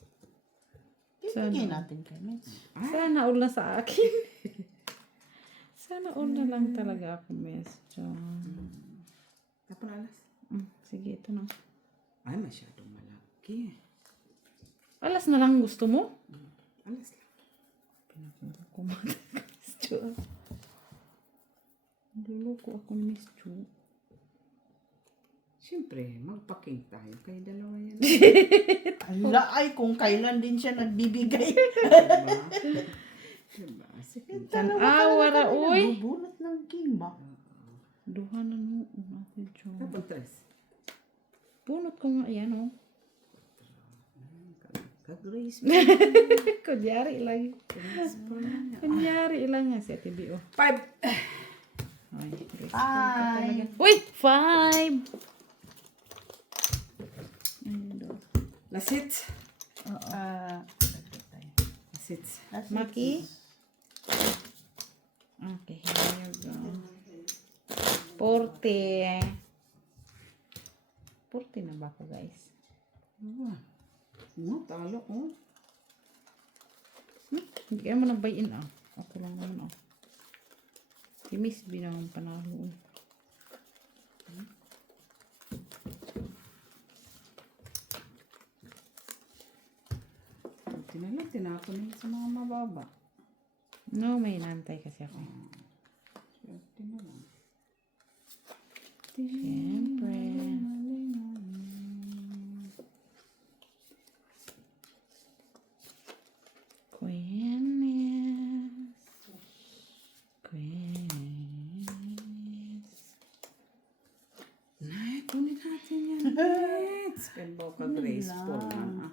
Ibigay natin kay Mitch. Sana all na sa akin. Sana all na lang talaga ako, Miss John. Tapon alas. Sige, ito na. Ay, masyadong malaki. Alas na lang gusto mo? Alas lang. Pinakumagal ko, Miss John. Luloko ako, Miss John. Siyempre, magpaking tayo. Kayo dalawa yan. Ala, ay, kung kailan din siya nagbibigay. Diba? Diba? Sige. Tanawa ra, uy. Nagbubunot ng king ba? Duha na no, Ate John. Tapon tres. Bunot ko nga yan, oh. Kag-raise Kunyari lang. pa lang. Yari lang nga si Ate B, oh. 5. Ay, graceful ka Five. talaga. Uy! 5! That's it. That's it. Maki? Okay, here you go. 40. 40 na ba ako, guys? Talo, oh. Hindi kaya mo nagbayin, ah. Ako lang naman, ah. Si Miss B naman panalo. Tinalang, tinapon yun sa mga mababa. No, may inantay kasi ako. Tinalang. Siyempre. Queeness. Queeness. Nay, kunin natin yan. Let's can ka graceful na.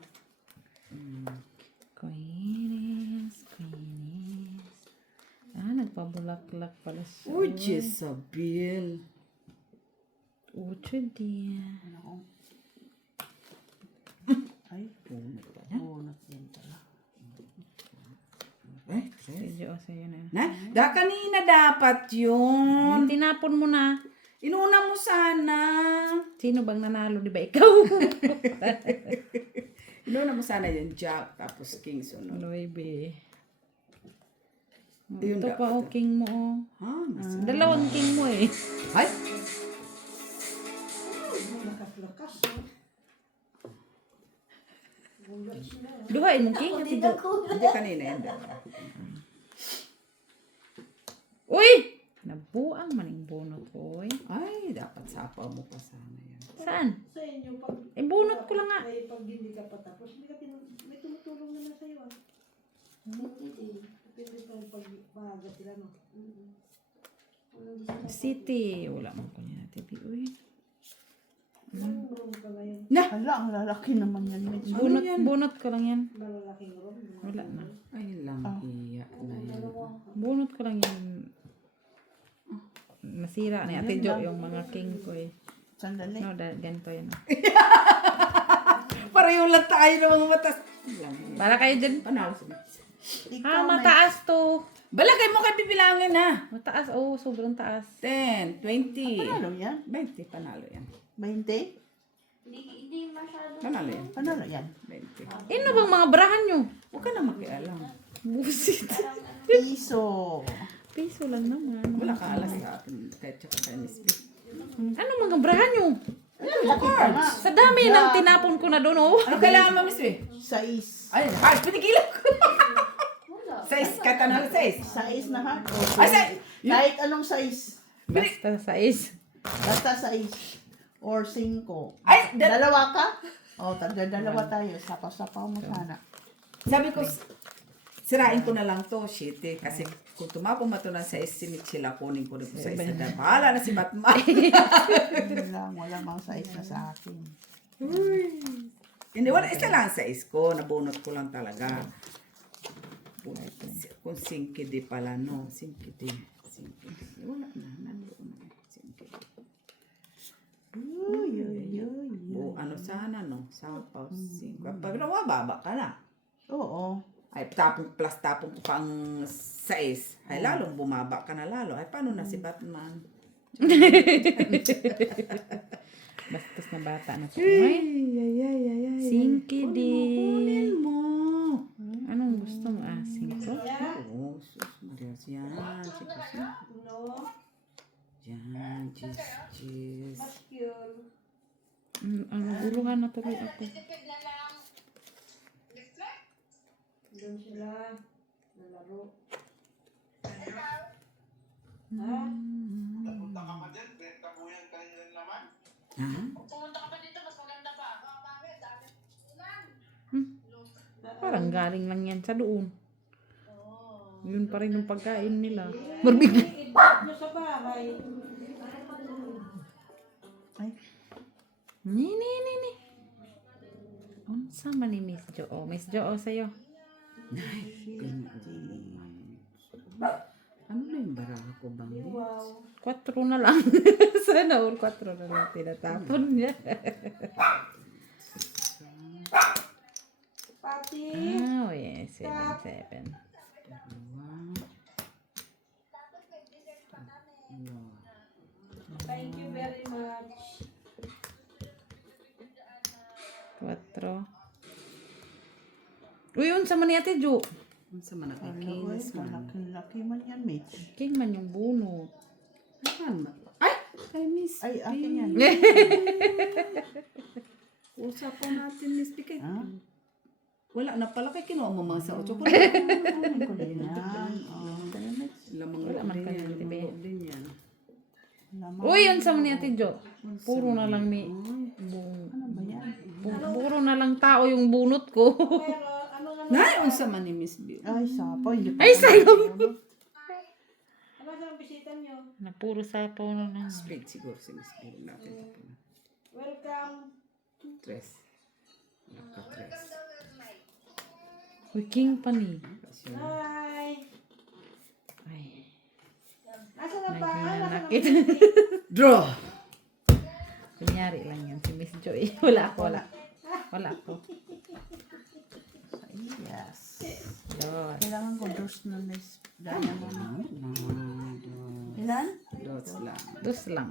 Queeness. Queeness. Ah, nagpabulaklak pala siya. Uy, Jezabel. Ucho din. Ay, Punot pa yan. bunot yan pala. Eh, tres. Medyo o sa'yo na. Da kanina dapat yun. Tinapon mo na. Inuna mo sana. Sino bang nanalo? Di ba ikaw? Inuna mo sana yung jack, tapos king sunod. Loibe. Yun Ito pa dapat. o king mo o. Ha? Mas... Dalawang king mo eh. Ay! Lakas-lakas. Duhain mong king. Ate Jo. Hindi kanina yun. Uy! Nabuang maning bunot ko eh. Ay, dapat sapaw mo pa sana yan. Saan? Sa inyo, pag Eh, bunot ko lang nga. may pag hindi ka pa tapos, hindi ka may tumutulong naman sa'yo. Ah. Depende pa yung pag maaga sila, no? City. Wala man ko niya natin. Uy. Anong room ka ngayon? Hala, ang lalaki naman yan. Mitch. Bunot ko lang yan. Malalaking room? Wala na. Ay, lang iya na yan. Bunot ko lang yan. Nasira ni Ate Jo yung mga king ko eh. Sandali. No, ganito yan. Pareho lang tayo ng mga matas. Lang. Para kayo dyan. Panalo sila. Ah, mataas to. Balagay mo kay bibilangin na. Mataas. Oh, sobrang taas. 10, 20. Panalo yan? 20, panalo yan. 20? Hindi masyado. Panalo yan. Panalo yan? 20. Ano bang mga brahan nyo? Huwag ka na makialam. Busit. Piso. Piso lang naman. Wala ka alas sa akin. Kahit tsaka kay Miss B. Ano mga brahan nyo? Cards. Sa dami ng tinapon ko na doon, oh. Ano kailangan mo, Miss B? 6. Ay, heart. Pinigilan ko. 6. Kahit ano, 6. 6 na ha? Ay, say! Kahit anong size. Basta size. Basta 6. Or 5. Ay, Dalawa ka? O, dalawa tayo. Sapaw-sapaw mo sana. sabi ko, sirain ko na lang to, shit eh. Kasi kung tumapong mato ng 6, si Mitchell, kunin ko rin po sa isa. Bahala na si Batman. Yun lang, wala mang size na sa akin. Hindi, wala. Isa lang 6 ko. Nabunot ko lang talaga. Kung 5 di pala, no. 5 di. Wala na. Nandoon na. 5 di. Ano sana, no? Sampaw, 5. Pag nawababa ka na. Oo. Ay, tapong ko pang 6. Ay, lalong bumaba ka na lalo. Ay, paano na si Batman? Bastos na bata na to. Ay, singki Kunin mo. Anong gusto mo? Ah, singko? Oo, sus, Maria. Yan, chicos. No? Yan, cheese. Cute. Ano, guluhan na tuloy ako. Doon sila. Nalaro. Punta ka pa dyan, benta mo yan kanilang naman. Ha? Pumunta ka pa dito, mas maganda pa. Mami, dami. Ulan. Parang galing lang yan sa doon. Yun pa rin yung pagkain nila. I-drop nyo sa bahay. Ni. Unsa man ni Miss Jo? Oh, Miss Jo, oh, sa'yo. Barako bang Wow. 4 na lang. Sana all 4 na lang tinatapon niya. Pati. Oh, yes. 7. Thank you very much. 4. Uy, yun sa man ni Ate Jo. Sa man Ano, nakikinis man. malaki-laki man yan, Mitch. King man yung bunot. Ayan ba? Ay! Kay Miss Ay, B. akin yan. Usapan natin, Miss B. Kay... Ah? Wala na pala kay kinuha mo mga sa ocho. Ano ko din yan? Oh, Lamang Wala man din ka yan. nang tibi. Lamang din yan. lamang. Uy, yun sa man ni Ate Jo. Puro na lang ni... Ano ba yan? Puro na lang tao yung bunot ko. Pero, ano nga Nay, unsa man ni Miss B. Ay, sapo. Hindi pa Ay, ako sayang. nagpunod. ano sa bisita nyo? Na puro sapaw na lang. Straight siguro si Miss B. Natin tapos. Welcome. Tres. Naka-tres. Uy, king pa ni. Kasi Hi. Ay, Nasa na ba? nananakit. draw! Kunyari lang yan si Miss Joy. Wala ako, wala. Wala ako. Yes. Dos. Kailangan ko dos na Miss Dana mo. Ilan? Dots lang. Dos lang.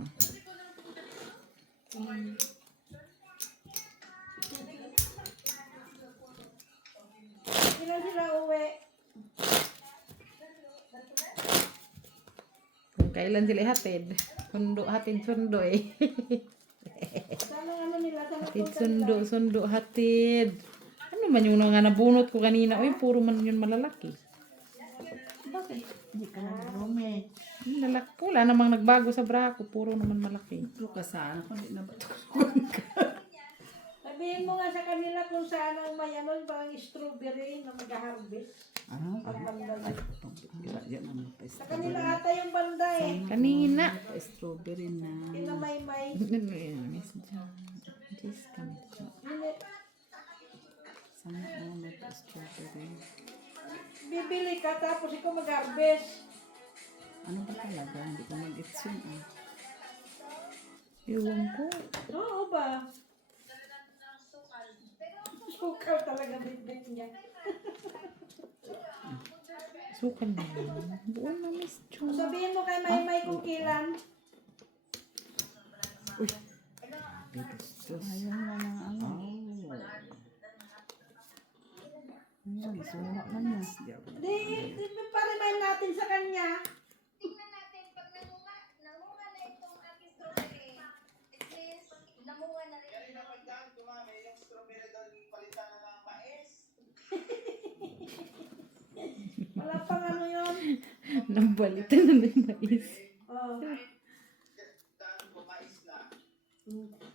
Ilan sila uwi? Kung kailan sila hatid. Hatid sundo eh. Sana ano nila? Sana Hatid sundo, hatid. Ano man yung nga nabunot ko kanina? Uy, puro man yun malalaki. Bakit? Hindi ka nag-roommate. Lalaki. Wala namang nagbago sa bra ko. Puro naman malaki. Ito ka sana kung di na ba ito? Sabihin mo nga sa kanila kung saan ang may ano, parang strawberry na mag-harvest. Ah, Ang banda na. pambira yan ang pa Sa kanila ata yung banda eh. Kanina. strawberry na. Kinamay-may. Ano yun, Miss Jo? Just come. Hindi- Sana ako may strawberry. Bibili ka tapos ikaw mag-harvest. Ano ba talaga? Hindi ko mag-its yun. Iwan ko. Oo ba? Sukal talaga bit-bit niya. Sukan na yun. Buwan na, Miss Jo. Sabihin mo kay May kung kailan. Bitos. Ayaw na ng ano. Ayun, suha man yan. Di pa-remind natin sa kanya. Tingnan natin, pag namunga na itong aking strawberry, it means namunga na rin. Kaya naman dyan, kumami, yung strawberry doon, palitan na ng mais. Wala pang ano yun. Nabalitan na ng mais. Oh. Daan ko, mais na.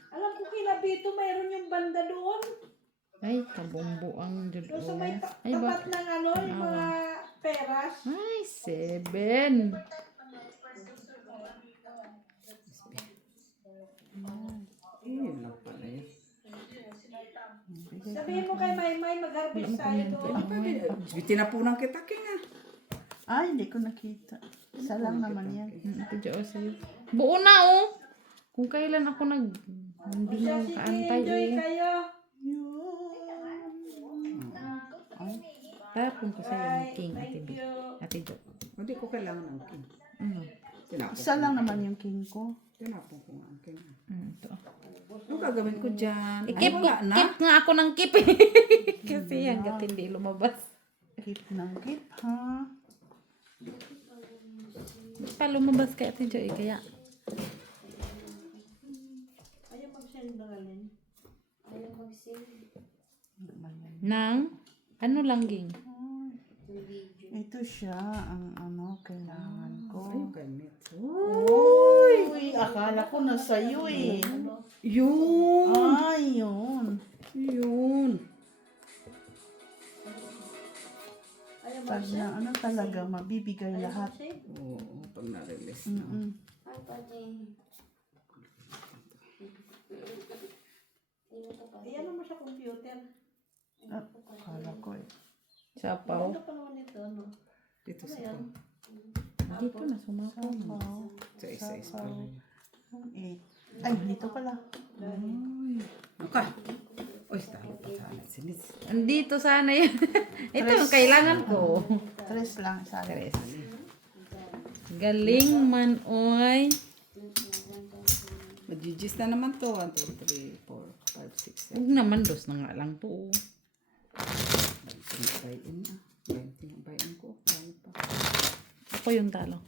Alam ko kila Bito, mayroon yung banda doon. Ay, kabombo ang Diyos. Doon sa may Ay, ba? tapat ng ano, yung mga peras. Ay, 7. Yun lang pala yun. Sabihin mo kay May mag-harvest tayo doon. Tinapunan kita, King Ay, hindi ko nakita. Isa lang naman yan. Ito Diyos sa'yo. Buo na, oh. Kung kailan ako hindi Siya, na sige, kaantay, enjoy oh. kayo. Tapon ko sa'yo yung Bye. king, Ate Thank Jo. you. Ate Jo. Hindi ko kailangan ng King. Ano? Tinapon Isa ko. lang naman yung king ko. Tinapon ko nga ang King. Ito. Ano gagawin ko dyan? Ikip, Ay, wala na. keep nga ako ng keep. Kasi hanggat hindi lumabas. Keep ng keep, ha? Di pa lumabas kay Ate Jo, kaya Ayaw mag-send na rin. Ayaw mag-send. nang ano lang ging. Ito siya ang ano kailangan ko. Ayun kay Met. Uy, akala ko na sa'yo eh. Yun! Ay, yun. Yun! Ayaw Pag na ano talaga, mabibigay lahat. mag-send. Oo, pag na-release na. Mm-mm. Ayan naman sa computer. Ah, akala ko eh. Sapaw. Ano pa naman ito, ano? Dito Ano sa yan? to. Dito na, sumapaw na. Sapaw. Sa isa-isa pala yun. 8. Ay, dito pala. Okay. Uy, talo pa sana. Sinis. Andito sana yun. Ito ang kailangan ko. 3 lang. Isa. Tres. Galing man, oy. Magigis na naman to. 1, 2, 3, 4, 5, 6, 7. Huwag naman, dos na nga lang to. Bayin na. Bayin ko. Bayin pa. Ako yung talo.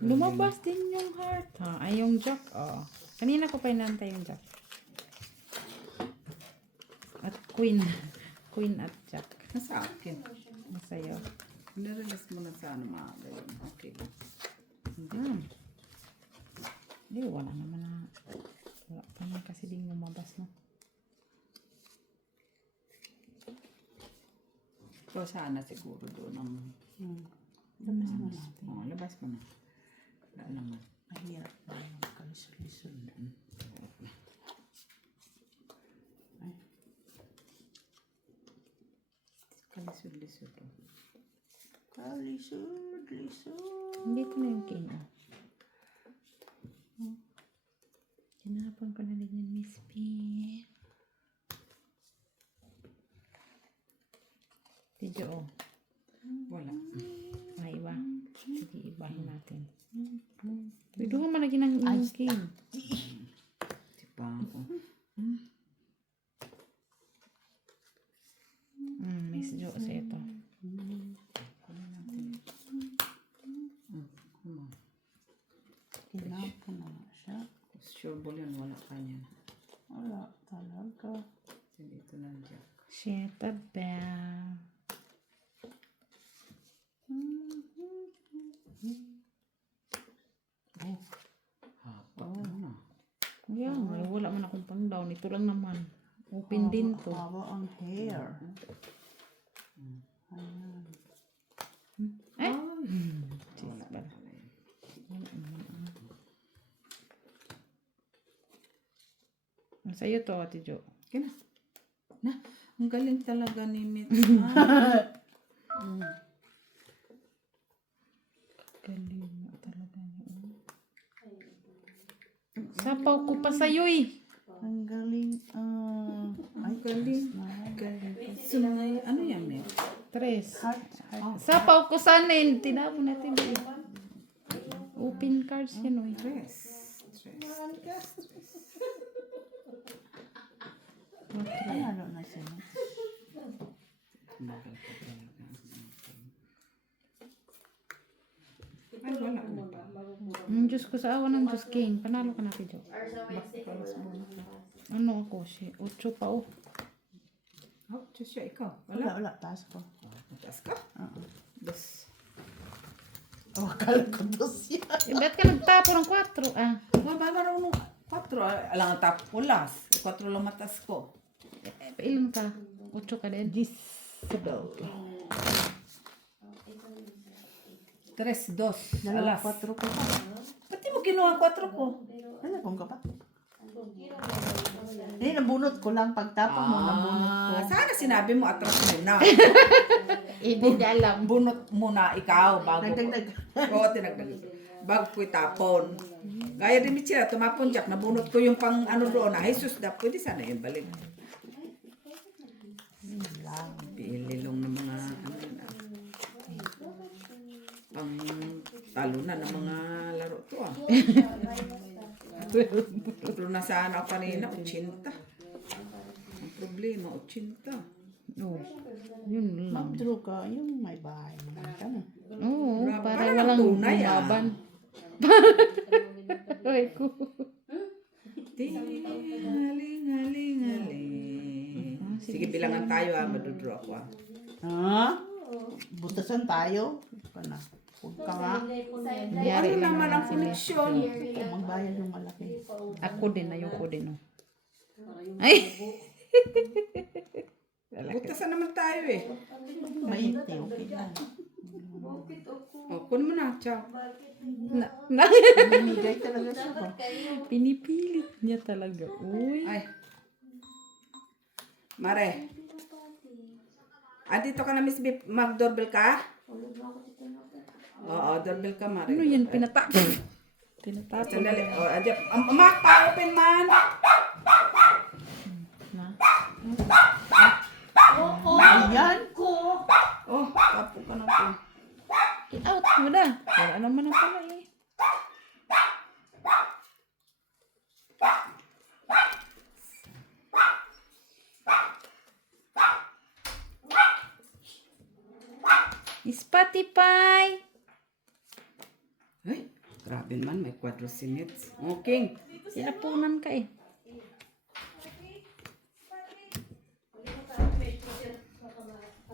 Lumabas din yung heart, ha? Ay, yung jack, oh. Kanina ko pa inantay yung jack. At queen. Queen at jack. Nasa akin. Masaya. Nirelease mo na sa ano mga ganyan. Okay. Hindi, wala naman na. Wala pa naman kasi din lumabas, no? So, sana siguro doon ang... Labas mo natin. Oh, labas mo na. Wala naman. Mahirap na yung kalisod-lisod. Ay, Kalisod-lisod. kalisod-lisod. Dito na yung king, oh. Hinahapan ko na din yung Miss P. Tidyo, oh. Wala. Ay, iba. Sige, ibahin natin. Pwede ka man lagi ng inyong king. Tipa ako. Miss Jo sa ito. Kinapon na nga siya. Sure ball yun. Wala ka niyan. Wala talaga. Dito na dyan. Shit the bell. Hapat na. Kaya nga, wala man akong pang down. Ito lang naman. Open din to. Haba ang hair. Eh? Wala pala. Sa'yo to, Ate Jo. Kaya na. Na, ang galing talaga ni Mitch. Galing na talaga niya. Sapaw ko pa sa'yo eh. Ang galing. Ang galing. Galing. Sunay, ano yan, Mitch? Tres. Heart. Sapaw ko sanin. Tinapon natin. Open cards yan, oy. Tres. Panalo na siya. Bagal pa talaga. Ay, wala na pa. Diyos ko sa awa ng Diyos King. Panalo ka natin, Jo. Ano ako? 8 pa, oh. Oh, Diyos siya, ikaw. Wala, wala. Taas ko. Mataas ka? Dos. Oh, akala ko 2 yan. Eh, ba't ka nagtapo ng 4? Ah. Ba, marunong 4. Alang ang tap ko last. 4 lang matas ko. Ilan ka? 8 ka din? 3, 2. Alas. 4 ko pa. Ba't di mo kinuha 4 ko? Wala kong kapat. Eh, nabunot ko lang. Pagtapon mo, nabunot ko. Sana sinabi mo atras muna. Hindi alam. Bunot muna ikaw bago. Nagdagdag. Oo, tinagdag. Bago ko itapon. Gaya din ni Chira, tumapon Jack. Nabunot ko yung pang ano doon. Jesus, pwede sana yun balik. Pililong ng mga ano yun, pang talunan ng mga laro to ah. Pero nasaan ako kanina, 80. Ang problema, 80. Oh, yun lang. Mag-draw ka. Yung may bahay mo naman ka na. Oo, Grabe, para parang walang tunay, ah. bumaban. Ay ko. Haling, haling, haling. Sige, bilangan tayo ah, madudraw ako ah. Ha? Butasan tayo. Ka na. Huwag ka nga. Nangyari Ano lang naman ang si koneksyon? Kung magbayad yung malaki. Ako din, ayoko din, oh. Ay! Butasan naman tayo eh. Maiti, okay lang. Bakit ako? O, kunin mo na. Ciao. Bakit? Namimigay talaga siya ba? Pinipilit niya talaga. Uy. Ay. Mare. Dito ka na, Miss Bip. Mag-doorbell ka? Oo, doorbell ka, Mare. Ano yan? Tinatapon. Sandali. O, adya. Mak, pa-open man. Na. Ayan. Oh, tapo ka na po. Get out mo na. Wala naman na pala eh. Spotify. Ay, grabe man. May 4 minutes. Okay. Sinapunan ka eh.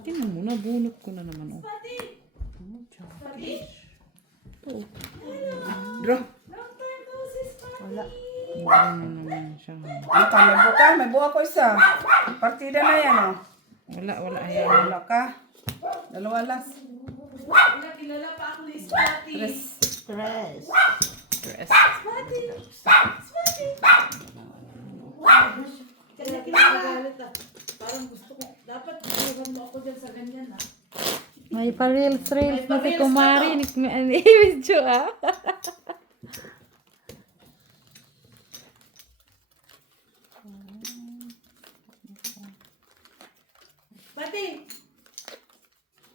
Tingnan mo, nabunot ko na naman. Oh. Draw. Wala. Ano naman siya. Ano ka? May buka? May buka ko isa. Partida na yan, oh. Wala. Ayan. Wala ka. Dalawa last. Kilala pa ako ni Spotty. Tres. Stress. Stress. Kaya kinagalit ah. Parang gusto ko. Dapat tulungan mo ako dyan sa ganyan ah. May pa-reels na si pa-reels Kumari na ni Medyo ah. Spotty!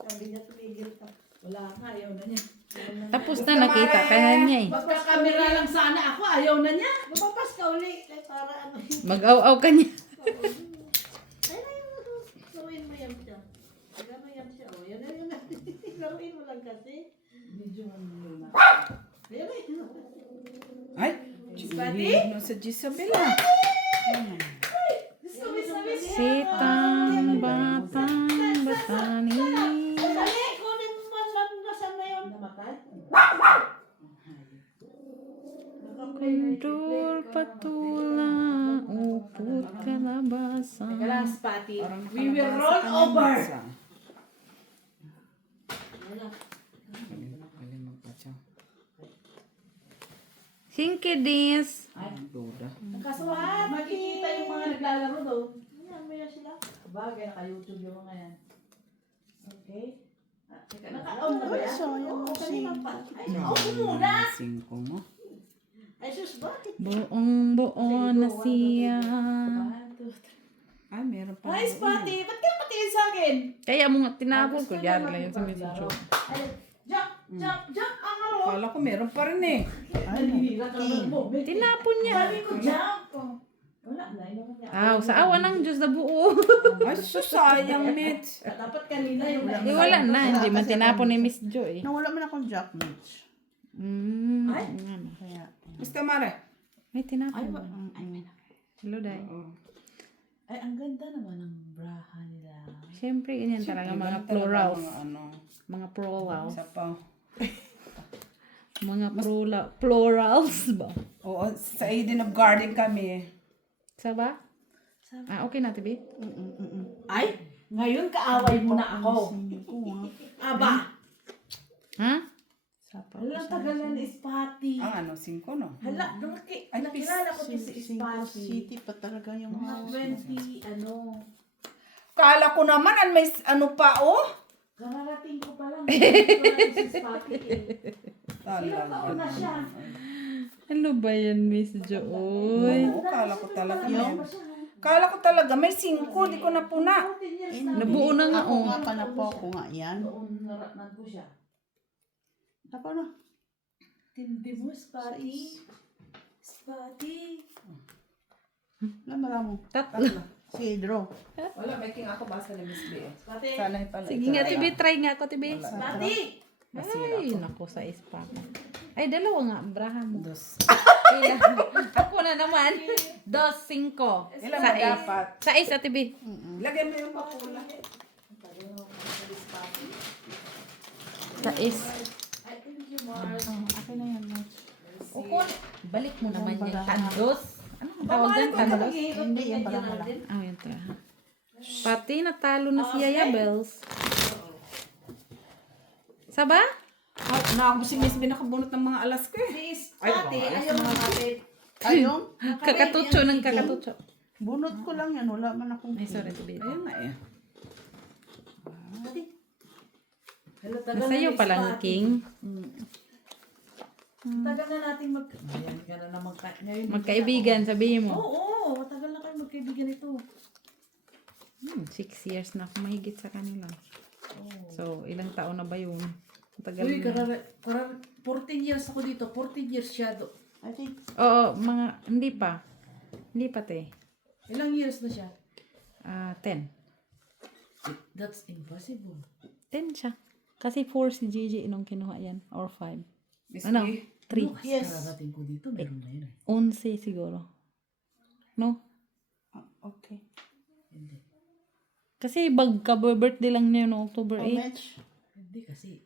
Sabi niya tumigil ka. Wala nga, ayaw na niya. Ayaw na niya. Tapos na nakita ka na niya eh. Magkakamera lang sana ako, ayaw na niya. Lumapas ka uli. Para ano yun. Mag-aw-aw ka niya. Ay, laruin mo yan siya. Gano yan siya. O, yan na yun. Laruin mo lang kasi. Medyo ano na. Ayan na yun. Ay, hilig na sa Gisabela. Sitang batang batani. Dali, kunin mo man nasan na yun. Namatay? Kundur patula uput kalabasa. Teka lang, Spotty. Parang We will nakalabas roll ka ng over. mesa. Galing magpatsaw. Sinkidis. Ang duda. Kasuhan, makikita yung mga naglalaro doon. Ayan, maya sila. Bagay, naka-YouTube yung mga yan. Okay. Teka, naka-on na ba yan? Sayang mo Kanina pa. Ay, Grabe off mo muna. yung singko mo. Ay, sus, bakit? Buong buo na siya. Ay, meron pa. Hi, Spotty! Ba't ka patingin sa akin? Kaya mo nga tinapon ko. Diyan lang yun sa medyo. Ay, jump, ang aro. Kala ko meron pa rin eh. Naninira ka naman mo. Tinapon niya. Sabi ko, jump. Wala, nainapon niya. Aw, sa awa ng Diyos na buo. Ay, sayang, Mitch. Dapat kanina yung Wala na. Hindi man tinapon ni Miss Joy. Nawala man akong Jack Mitch. Ay. Kaya, Basta, Mare. May tinapon. Ay, may Hello, Day. Oo. Ay, ang ganda naman ng braha nila. Siyempre, ganyan talaga mga Ganun talaga plurals. Mga ano. Mga plurals. Isa pa. Mga plurals ba? Oo, sa Eden of Garden kami. Sa ba? Ah, okay na, Tibi. Ay, ngayon kaaway mo na ako. Aba, Ha? walang tagalan ni Spotty. Ang ano, 5 no? Hala, nakilala ko to si Spotty. City pa talaga yung Mga house. 20, Kala ko naman, may ano pa, oh. kararating ko pa lang. Hindi ko na si Spotty eh. Ilang taon na siya? Ano ba yan, Miss Joy? Oo, kala ko talaga. Ilang May, pa siya? kala ko talaga, may 5, di ko na puna. 14 years na. Nabuo na nga, Ako oh. nga pa na po ako nga yan. Noon naratnan ko siya. Ako na. Tindi mo, Spotty. Spotty. Lamara mo. Tatlo. Si Drew. Wala, making ako basa ni Miss B. Spotty. Sana pala. Sige nga, Tibi. Try nga ako, Tibi. Spotty. Ay, naku, sa ispa ko. Ay, dalawa nga, braha mo. Dos. Ilan? Ako na naman. 2-5. Ilan ba dapat? Sa isa, Tibi. Lagay mo yung papula. Sa is. Ay, thank you, Mars. Akin na yan, Mitch. Ukon, balik mo naman yung tandos. Ano ang tawag dyan? Tandos? Hindi, yan pala pala. Ah, yun talaga. Pati natalo na si Yaya Bells. Saba? Na ako si Miss B nakabunot ng mga alas ko eh. Please, Ay, ate, wala. ayaw mo kapit. Ayong, Kakatutso ng kakatutso. bunot ko lang yan. Wala man akong Ay, sorry to be. Ayun nga eh. Ate. Hello, tagal Nasa iyo na palang Miss Patty. king. Tagal na natin Ayan ka na naman. Ngayon, Magkaibigan, sabihin mo. Oo, matagal na kayo magkaibigan ito. 6 years na ako mahigit sa kanila. So, ilang taon na ba yun? Matagal Uy, na. 14 years ako dito. 14 years siya. I think, Oo, mga, hindi pa. Hindi pa, te. Ilang years na siya? 10. That's impossible. 10 siya. Kasi 4 si Gigi nung kinuha yan. Or 5. Miss Ano? B. 3. yes. Kararating ko dito, meron na yun eh. 11 siguro. No? Okay. Hindi. Kasi birthday lang niya noong October Oh, 8. Mitch. Hindi kasi,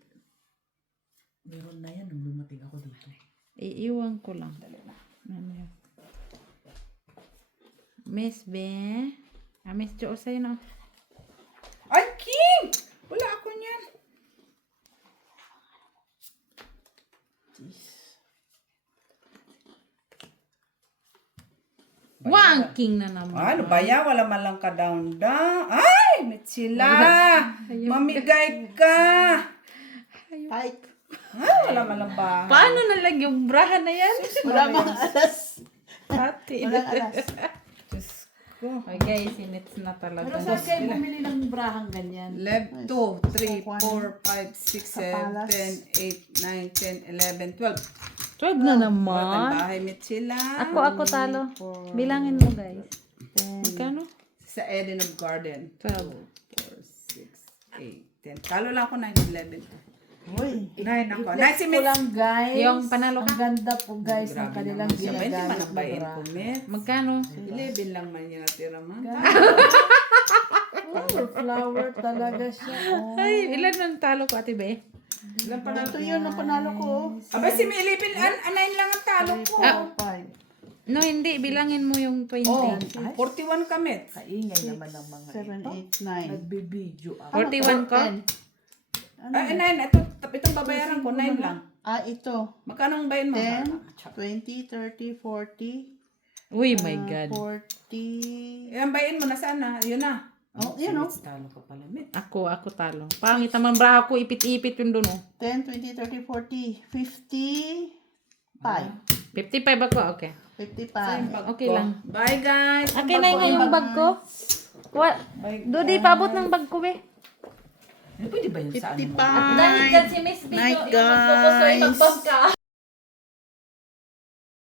meron na yan nung lumating ako dito. Iiwan ko lang. Ano yun? Miss B. Miss Jo, sa'yo na. Ay, King! Wala ako niyan. Wangking na naman. Ano ba yan? Wala man lang ka-down-down. Ay, Mitsila! Mamigay ka! Pike. Ay, wala man lang ba? Paano nalag yung braha na yan? Wala mang alas. Ate. Walang alas. Diyos ko. Okay guys, sinits na talaga. Pero saan kayo bumili ng brahang ganyan? 2, 3, 4, 5, 6, 7, 8, 9, 10, 11, 12. 12 na Ang naman. bahay, Mitsila. Ako talo. Bilangin mo guys. Magkano? Sa Eden of Garden. 12. 4, 6, 8, 10. Talo lang ako 9, 11. Uy. 9 ako. 9 I-flex si ko Miss. lang guys. Yung panalo ka? Ang ganda po guys ng Grabe kanilang naman siya. 20 man ginagamit ang na bayan bra. ko, Miss. Magkano? 11 lang man yung natira, man. Flower talaga siya. Oh. Ay, ilan ang talo ko, Ate Be? Ilan pa Ito yun ang panalo ko. Aba, si May 11, 9 lang ang talo ko. Five. No, hindi. Bilangin mo yung 20. Oh, 41 kami. Kaingay naman ng mga 7, ito. 8, 9. Nagbibideo ako. 41 ko? 10. Ay, 9. Itong babayaran ko, 9 lang. Ito. Magkano ang bayan mo? 10, 20, 30, 40, Uy, my God. 40. Eh, ang bayan mo, nasaan na? Yun na. Oh, yun oh. Talo ka pala, Mit. Ako talo. Pangit naman braha ko. Ipit-ipit yun doon, oh. 10, 20, 30, 40, 55. 55 ako, okay. 55. Okay lang. Bye, guys. Okay na yung bag ko. What? Dodi, paabot ng bag ko, be. Pwede ba yun sa ano? 55. Dahil dyan si Miss Bino, Night, yung magpupusoy guys. ng bangka.